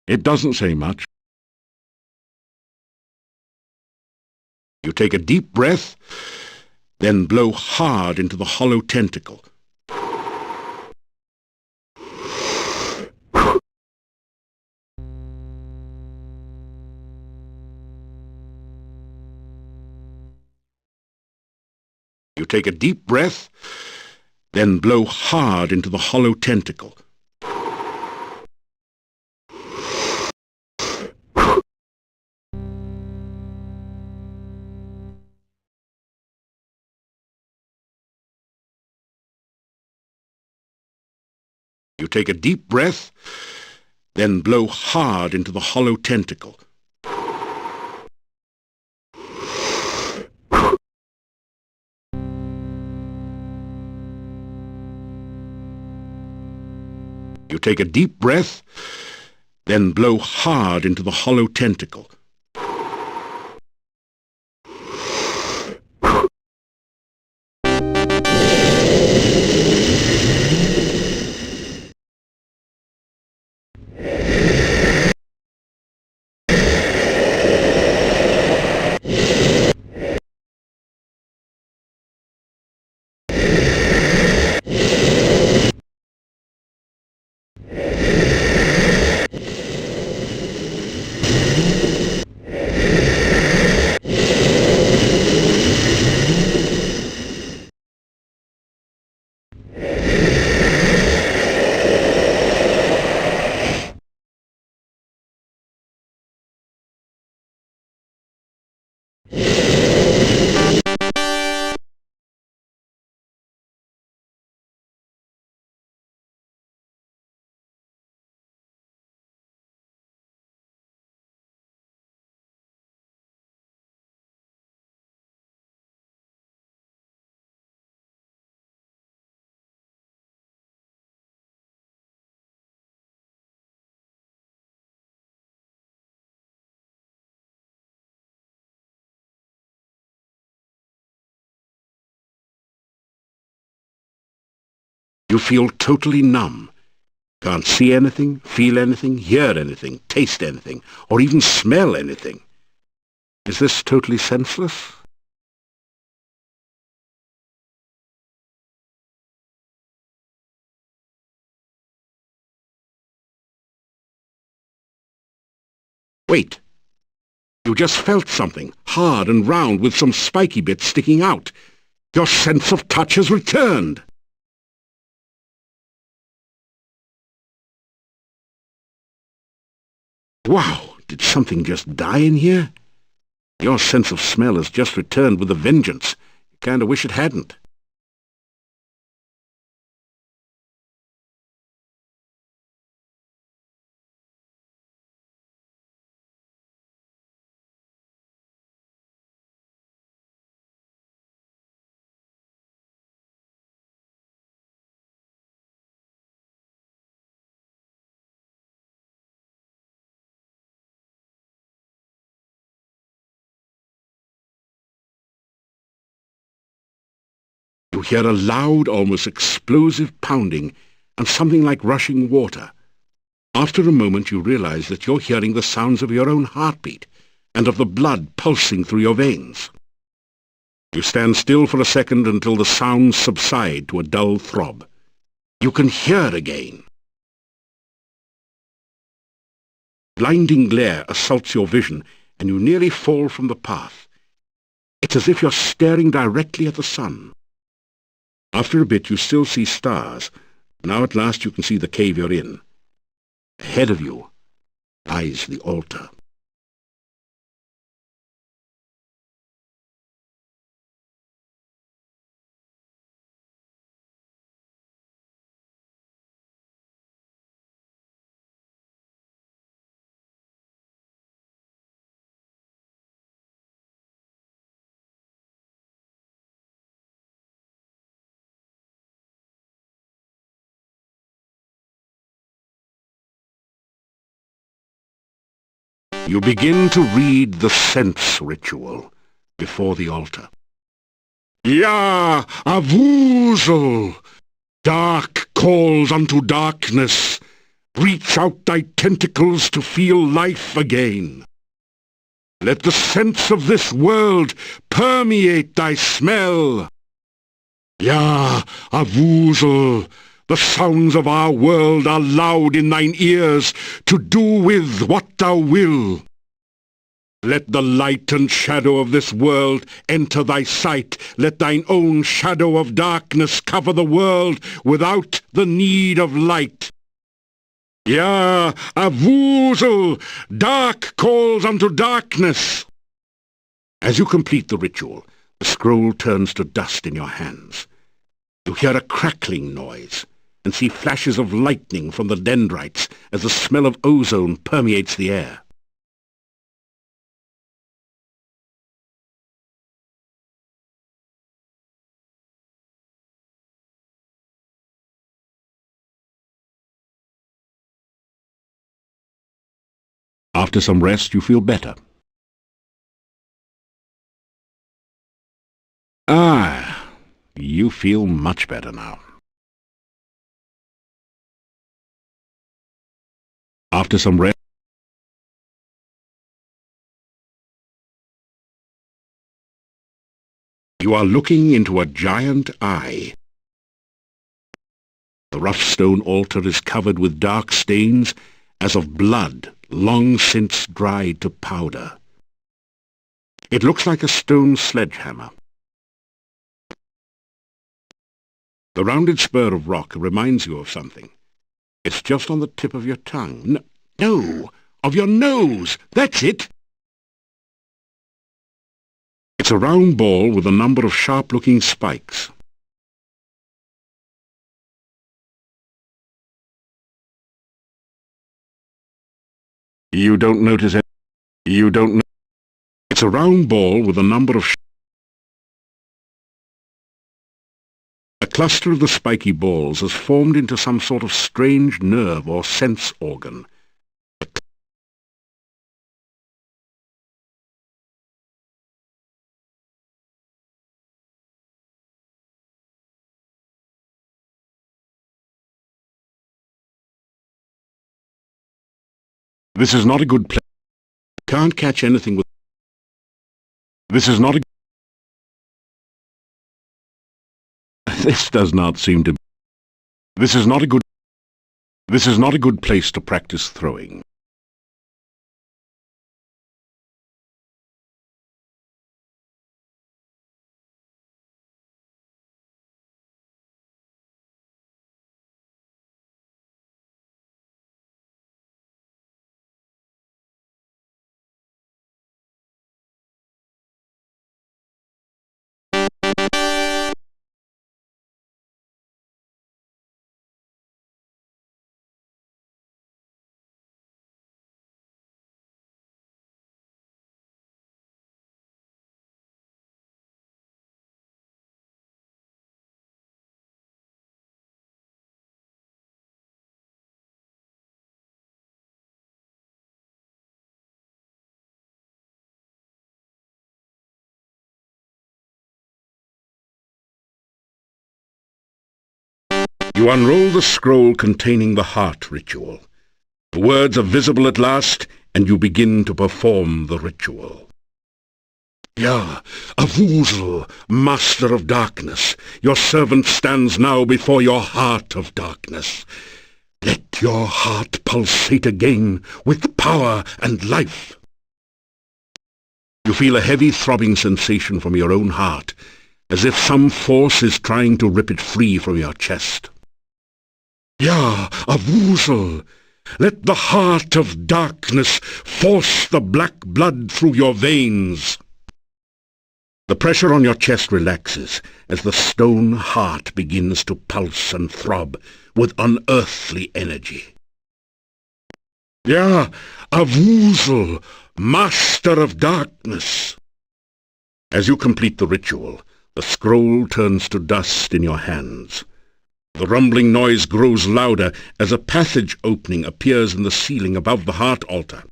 It doesn't say much. You take a deep breath, then blow hard into the hollow tentacle. You take a deep breath, then blow hard into the hollow tentacle. You take a deep breath, then blow hard into the hollow tentacle. You take a deep breath, then blow hard into the hollow tentacle. You feel totally numb. Can't see anything, feel anything, hear anything, taste anything, or even smell anything. Is this totally senseless? Wait. You just felt something, hard and round with some spiky bits sticking out. Your sense of touch has returned. Wow, Did something just die in here? Your sense of smell has just returned with a vengeance. You kind of wish it hadn't. You hear a loud, almost explosive pounding and something like rushing water. After a moment you realize that you're hearing the sounds of your own heartbeat and of the blood pulsing through your veins. You stand still for a second until the sounds subside to a dull throb. You can hear again. Blinding glare assaults your vision and you nearly fall from the path. It's as if you're staring directly at the sun. After a bit you still see stars. Now at last you can see the cave you're in. Ahead of you lies the altar. You begin to read the sense ritual before the altar. Ya Avuzel! Dark calls unto darkness. Reach out thy tentacles to feel life again. Let the sense of this world permeate thy smell. Ya Avuzel! The sounds of our world are loud in thine ears, to do with what thou will. Let the light and shadow of this world enter thy sight. Let thine own shadow of darkness cover the world without the need of light. Ya Avuzel! Dark calls unto darkness. As you complete the ritual, the scroll turns to dust in your hands. You hear a crackling noise and see flashes of lightning from the dendrites as the smell of ozone permeates the air. After some rest, you feel better. Ah, you feel much better now. After some rest, you are looking into a giant eye. The rough stone altar is covered with dark stains as of blood long since dried to powder. It looks like a stone sledgehammer. The rounded spur of rock reminds you of something. It's just on the tip of your tongue. No, of your nose. That's it. It's a round ball with a number of sharp-looking spikes. You don't notice it. You don't know. It's a round ball with a number of A cluster of the spiky balls has formed into some sort of strange nerve or sense organ. This is not a good place. Can't catch anything with. This is not a. This does not seem to. This is not a good. This is not a good place to practice throwing. You unroll the scroll containing the heart ritual. The words are visible at last, and you begin to perform the ritual. "Ya, Avuzel, master of darkness, your servant stands now before your heart of darkness. Let your heart pulsate again with power and life." You feel a heavy throbbing sensation from your own heart, as if some force is trying to rip it free from your chest. "Ya, Avuzel, let the heart of darkness force the black blood through your veins." The pressure on your chest relaxes as the stone heart begins to pulse and throb with unearthly energy. "Ya, Avuzel, master of darkness." As you complete the ritual, the scroll turns to dust in your hands. The rumbling noise grows louder as a passage opening appears in the ceiling above the heart altar.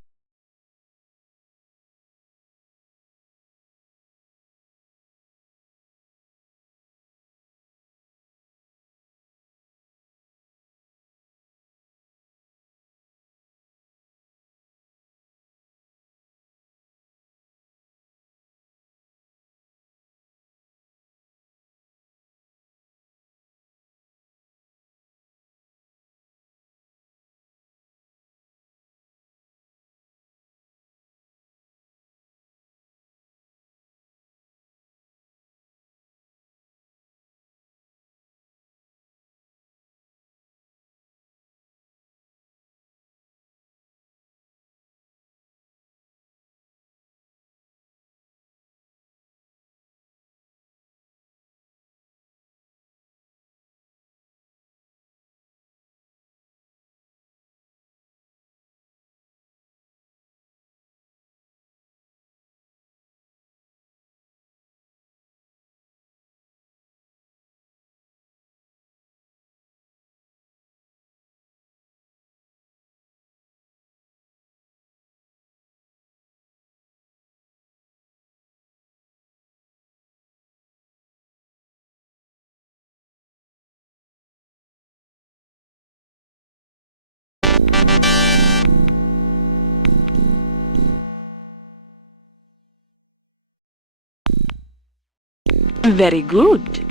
Very good.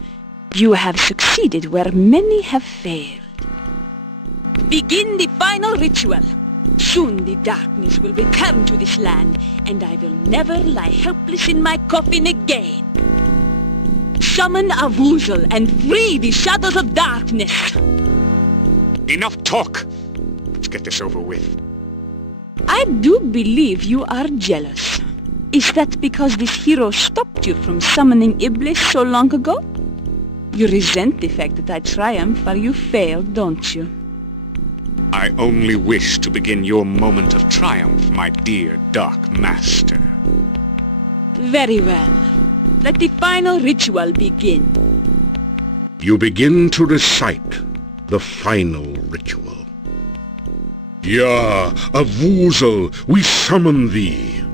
You have succeeded where many have failed. Begin the final ritual. Soon the darkness will return to this land, and I will never lie helpless in my coffin again. Summon Avuzel and free the shadows of darkness. Enough talk! Let's get this over with. I do believe you are jealous. Is that because this hero stopped you from summoning Iblis so long ago? You resent the fact that I triumphed while you failed, don't you? I only wish to begin your moment of triumph, my dear Dark Master. Very well. Let the final ritual begin. You begin to recite the final ritual. "Ya, Avuzel, we summon thee."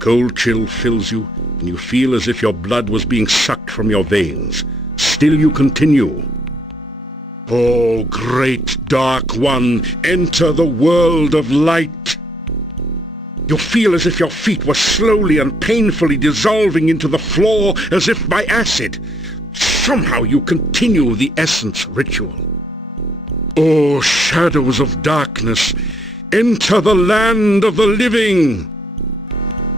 Cold chill fills you, and you feel as if your blood was being sucked from your veins. Still you continue. "Oh, great Dark One, enter the world of light." You feel as if your feet were slowly and painfully dissolving into the floor as if by acid. Somehow you continue the essence ritual. "Oh, shadows of darkness, enter the land of the living."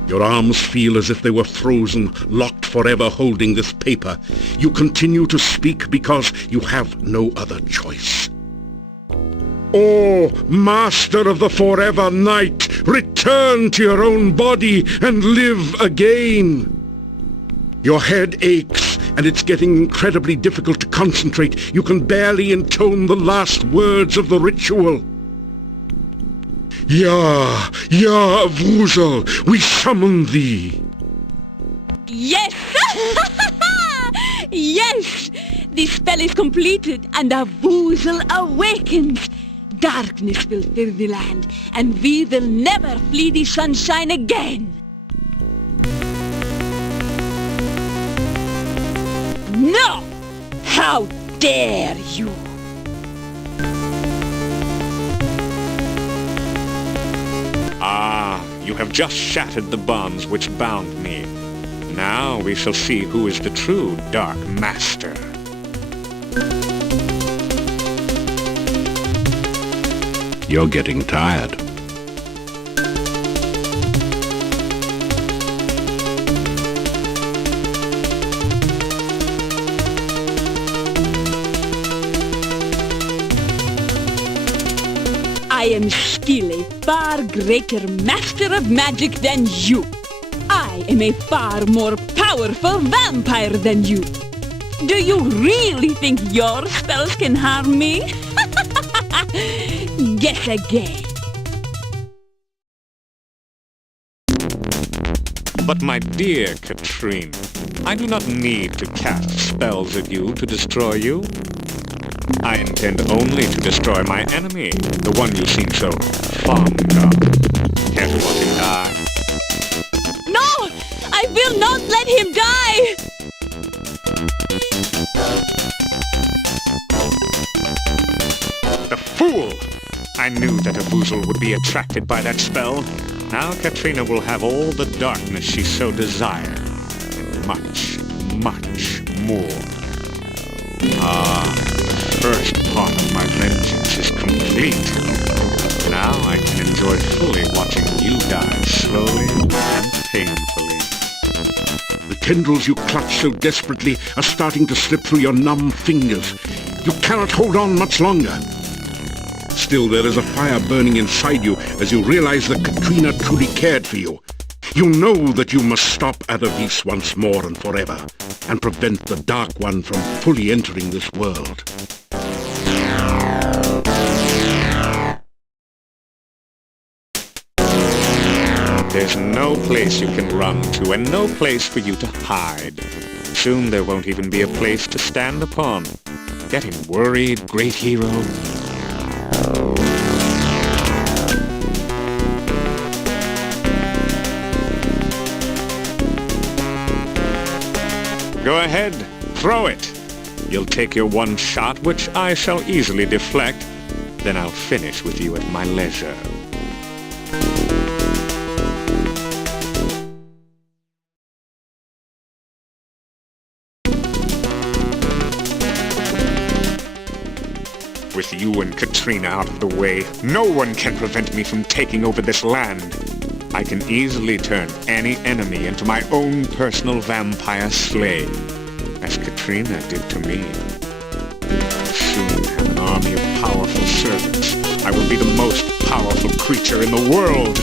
Your arms feel as if they were frozen, locked forever holding this paper. You continue to speak because you have no other choice. "Oh, Master of the Forever Night, return to your own body and live again." Your head aches, and it's getting incredibly difficult to concentrate. You can barely intone the last words of the ritual. "Ya, Ya, Avuzel, we summon thee." Yes! Yes! The spell is completed, and Avuzel awakens. Darkness will fill the land, and we will never flee the sunshine again. No! How dare you? Ah, you have just shattered the bonds which bound me. Now we shall see who is the true Dark Master. You're getting tired. I am still a far greater master of magic than you. I am a far more powerful vampire than you. Do you really think your spells can harm me? Guess again. But my dear Katrina, I do not need to cast spells at you to destroy you. I intend only to destroy my enemy, the one you seem so fond of. Care to watch him die? No! I will not let him die! The fool! I knew that a boozle would be attracted by that spell. Now Katrina will have all the darkness she so desired, and much, much more. Ah, the first part of my vengeance is complete. Now I can enjoy fully watching you die slowly and painfully. The tendrils you clutch so desperately are starting to slip through your numb fingers. You cannot hold on much longer. Still, there is a fire burning inside you as you realize that Katrina truly cared for you. You know that you must stop Adavis once more and forever, and prevent the Dark One from fully entering this world. There's no place you can run to, and no place for you to hide. Soon there won't even be a place to stand upon. Getting worried, great hero? Go ahead, throw it. You'll take your one shot, which I shall easily deflect. Then I'll finish with you at my leisure. With you and Katrina out of the way, no one can prevent me from taking over this land. I can easily turn any enemy into my own personal vampire slave, as Katrina did to me. I'll soon have an army of powerful servants. I will be the most powerful creature in the world.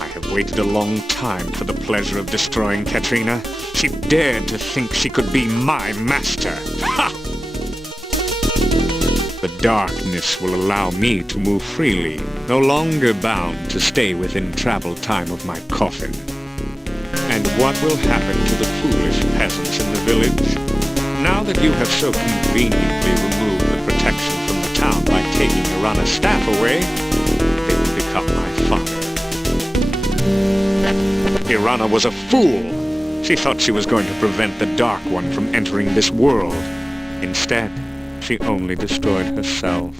I have waited a long time for the pleasure of destroying Katrina. She dared to think she could be my master. Ha! The darkness will allow me to move freely, no longer bound to stay within travel time of my coffin. And what will happen to the foolish peasants in the village? Now that you have so conveniently removed the protection from the town by taking Irana's staff away, they will become my fodder. Irana was a fool! She thought she was going to prevent the Dark One from entering this world. Instead, she only destroyed herself.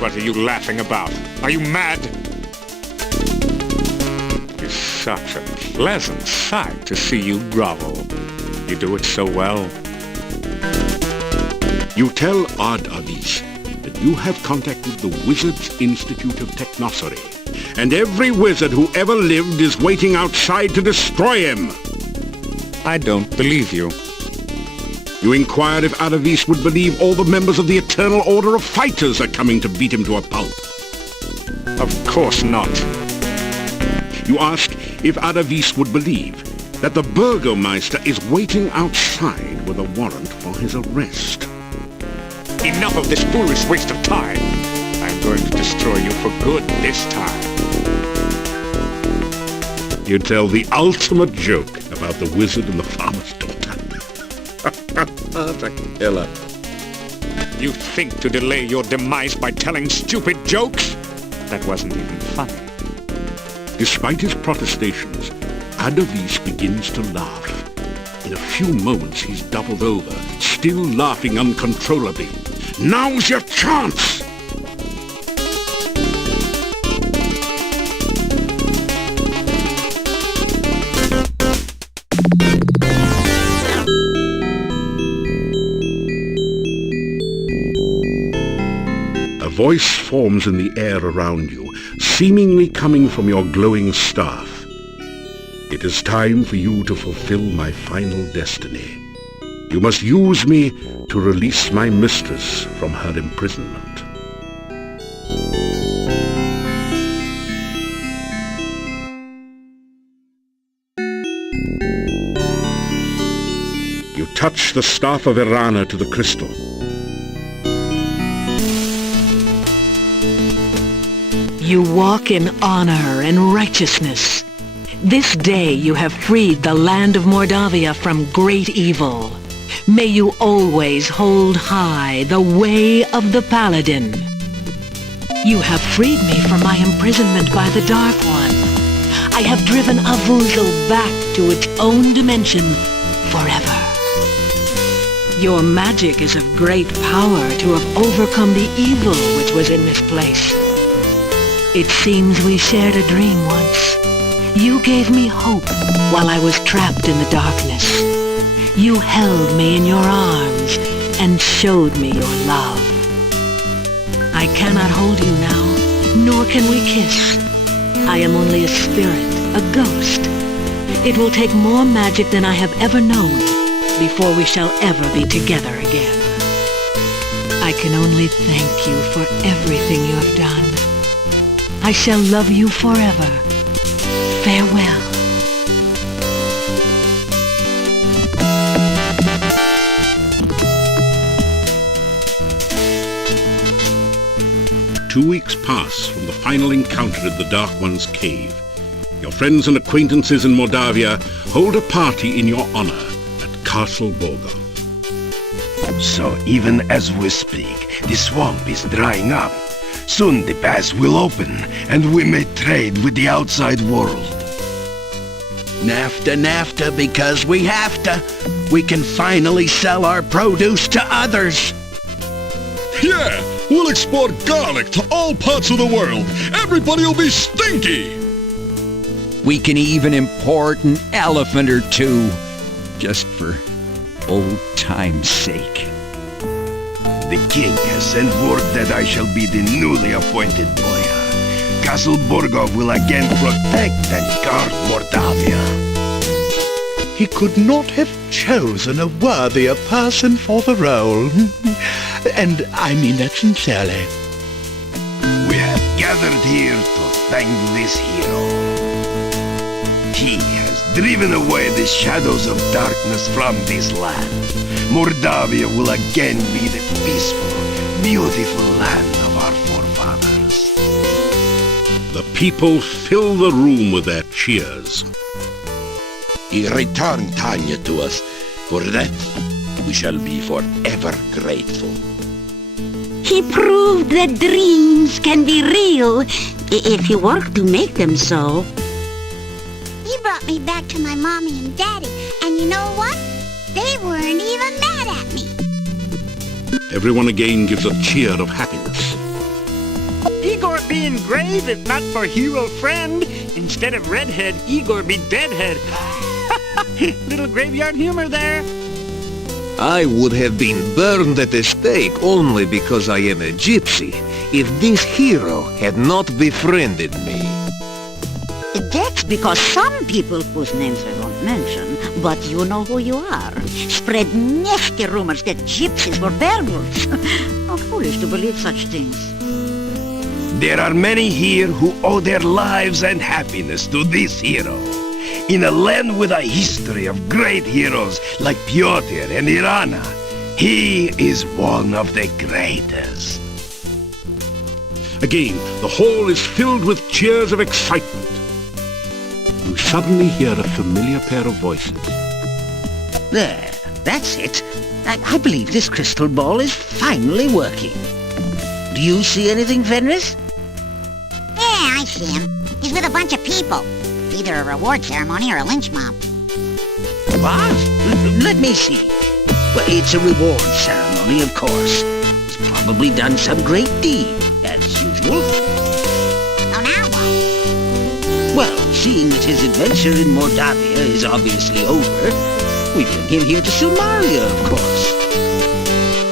What are you laughing about? Are you mad? It's such a pleasant sight to see you grovel. You do it so well. You tell Adavis that You have contacted the Wizards Institute of Technosody, and every wizard who ever lived is waiting outside to destroy him. I don't believe you. You inquired if Adavis would believe all the members of the Eternal Order of Fighters are coming to beat him to a pulp. Of course not. You asked if Adavis would believe that the Burgomeister is waiting outside with a warrant for his arrest. Enough of this foolish waste of time. I'm going to destroy you for good this time. You tell the ultimate joke about the wizard and the farmer's daughter. The killer. You think to delay your demise by telling stupid jokes? That wasn't even funny. Despite his protestations, Adavis begins to laugh. In a few moments he's doubled over, still laughing uncontrollably. Now's your chance! A voice forms in the air around you, seemingly coming from your glowing staff. It is time for you to fulfill my final destiny. You must use me to release my mistress from her imprisonment. You touch the staff of Irana to the crystal. You walk in honor and righteousness. This day you have freed the land of Mordavia from great evil. May you always hold high the way of the Paladin. You have freed me from my imprisonment by the Dark One. I have driven Avuzel back to its own dimension forever. Your magic is of great power to have overcome the evil which was in this place. It seems we shared a dream once. You gave me hope while I was trapped in the darkness. You held me in your arms and showed me your love. I cannot hold you now, nor can we kiss. I am only a spirit, a ghost. It will take more magic than I have ever known before we shall ever be together again. I can only thank you for everything you have done. I shall love you forever. Farewell. Two weeks pass from the final encounter at the Dark One's cave. Your friends and acquaintances in Mordavia hold a party in your honor at Castle Borgo. So even as we speak, the swamp is drying up. Soon the pass will open, and we may trade with the outside world. NAFTA, NAFTA, because we have to. We can finally sell our produce to others. Yeah, we'll export garlic to all parts of the world. Everybody will be stinky. We can even import an elephant or two, just for old time's sake. The king has sent word that I shall be the newly appointed boyar. Castle Borgo will again protect and guard Mordavia. He could not have chosen a worthier person for the role. And I mean that sincerely. We have gathered here to thank this hero. He has driven away the shadows of darkness from this land. Mordavia will again be the peaceful, beautiful land of our forefathers. The people fill the room with their cheers. He returned Tanya to us. For that, we shall be forever grateful. He proved that dreams can be real if you work to make them so. He brought me back to my mommy and daddy, and you know what? They weren't even mad at me. Everyone again gives a cheer of happiness. Igor be engraved if not for hero friend. Instead of redhead, Igor be deadhead. Little graveyard humor there. I would have been burned at the stake only because I am a gypsy if this hero had not befriended me. That's because some people whose names I won't mention, but you know who you are, spread nasty rumors that gypsies were werewolves. How foolish to believe such things. There are many here who owe their lives and happiness to this hero. In a land with a history of great heroes like Pyotr and Irana, he is one of the greatest. Again, the hall is filled with cheers of excitement. You suddenly hear a familiar pair of voices. There, that's it. I believe this crystal ball is finally working. Do you see anything, Fenris? Yeah, I see him. He's with a bunch of people. Either a reward ceremony or a lynch mob. What? Let me see. Well, it's a reward ceremony, of course. He's probably done some great deed, as usual. So now what? Well, seeing that his adventure in Mordavia is obviously over, we bring him here to Silmaria, of course.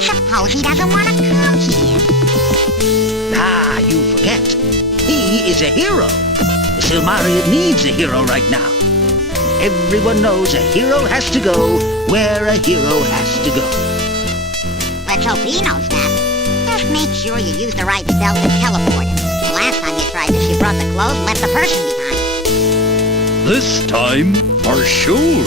Suppose he doesn't want to come here. Ah, you forget. He is a hero. Silmaria needs a hero right now. Everyone knows a hero has to go where a hero has to go. Let's hope he knows that. Just make sure you use the right spell to teleport him. The last time you tried this, you brought the clothes and left the person behind. This time, for sure.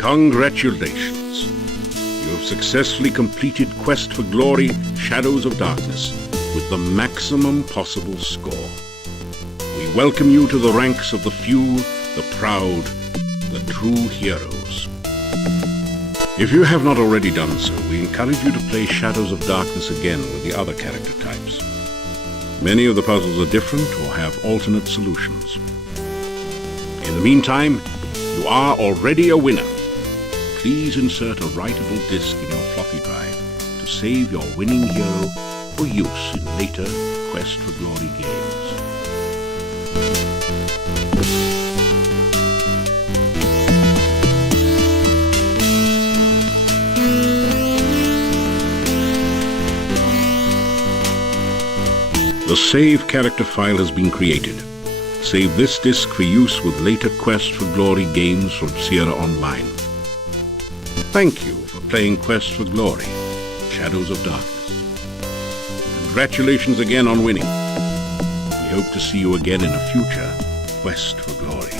Congratulations. You have successfully completed Quest for Glory, Shadows of Darkness with the maximum possible score. We welcome you to the ranks of the few, the proud, the true heroes. If you have not already done so, we encourage you to play Shadows of Darkness again with the other character types. Many of the puzzles are different or have alternate solutions. In the meantime, you are already a winner. Please insert a writable disk in your floppy drive to save your winning hero for use in later Quest for Glory games. The save character file has been created. Save this disk for use with later Quest for Glory games from Sierra Online. Thank you for playing Quest for Glory, Shadows of Darkness. Congratulations again on winning. We hope to see you again in a future Quest for Glory.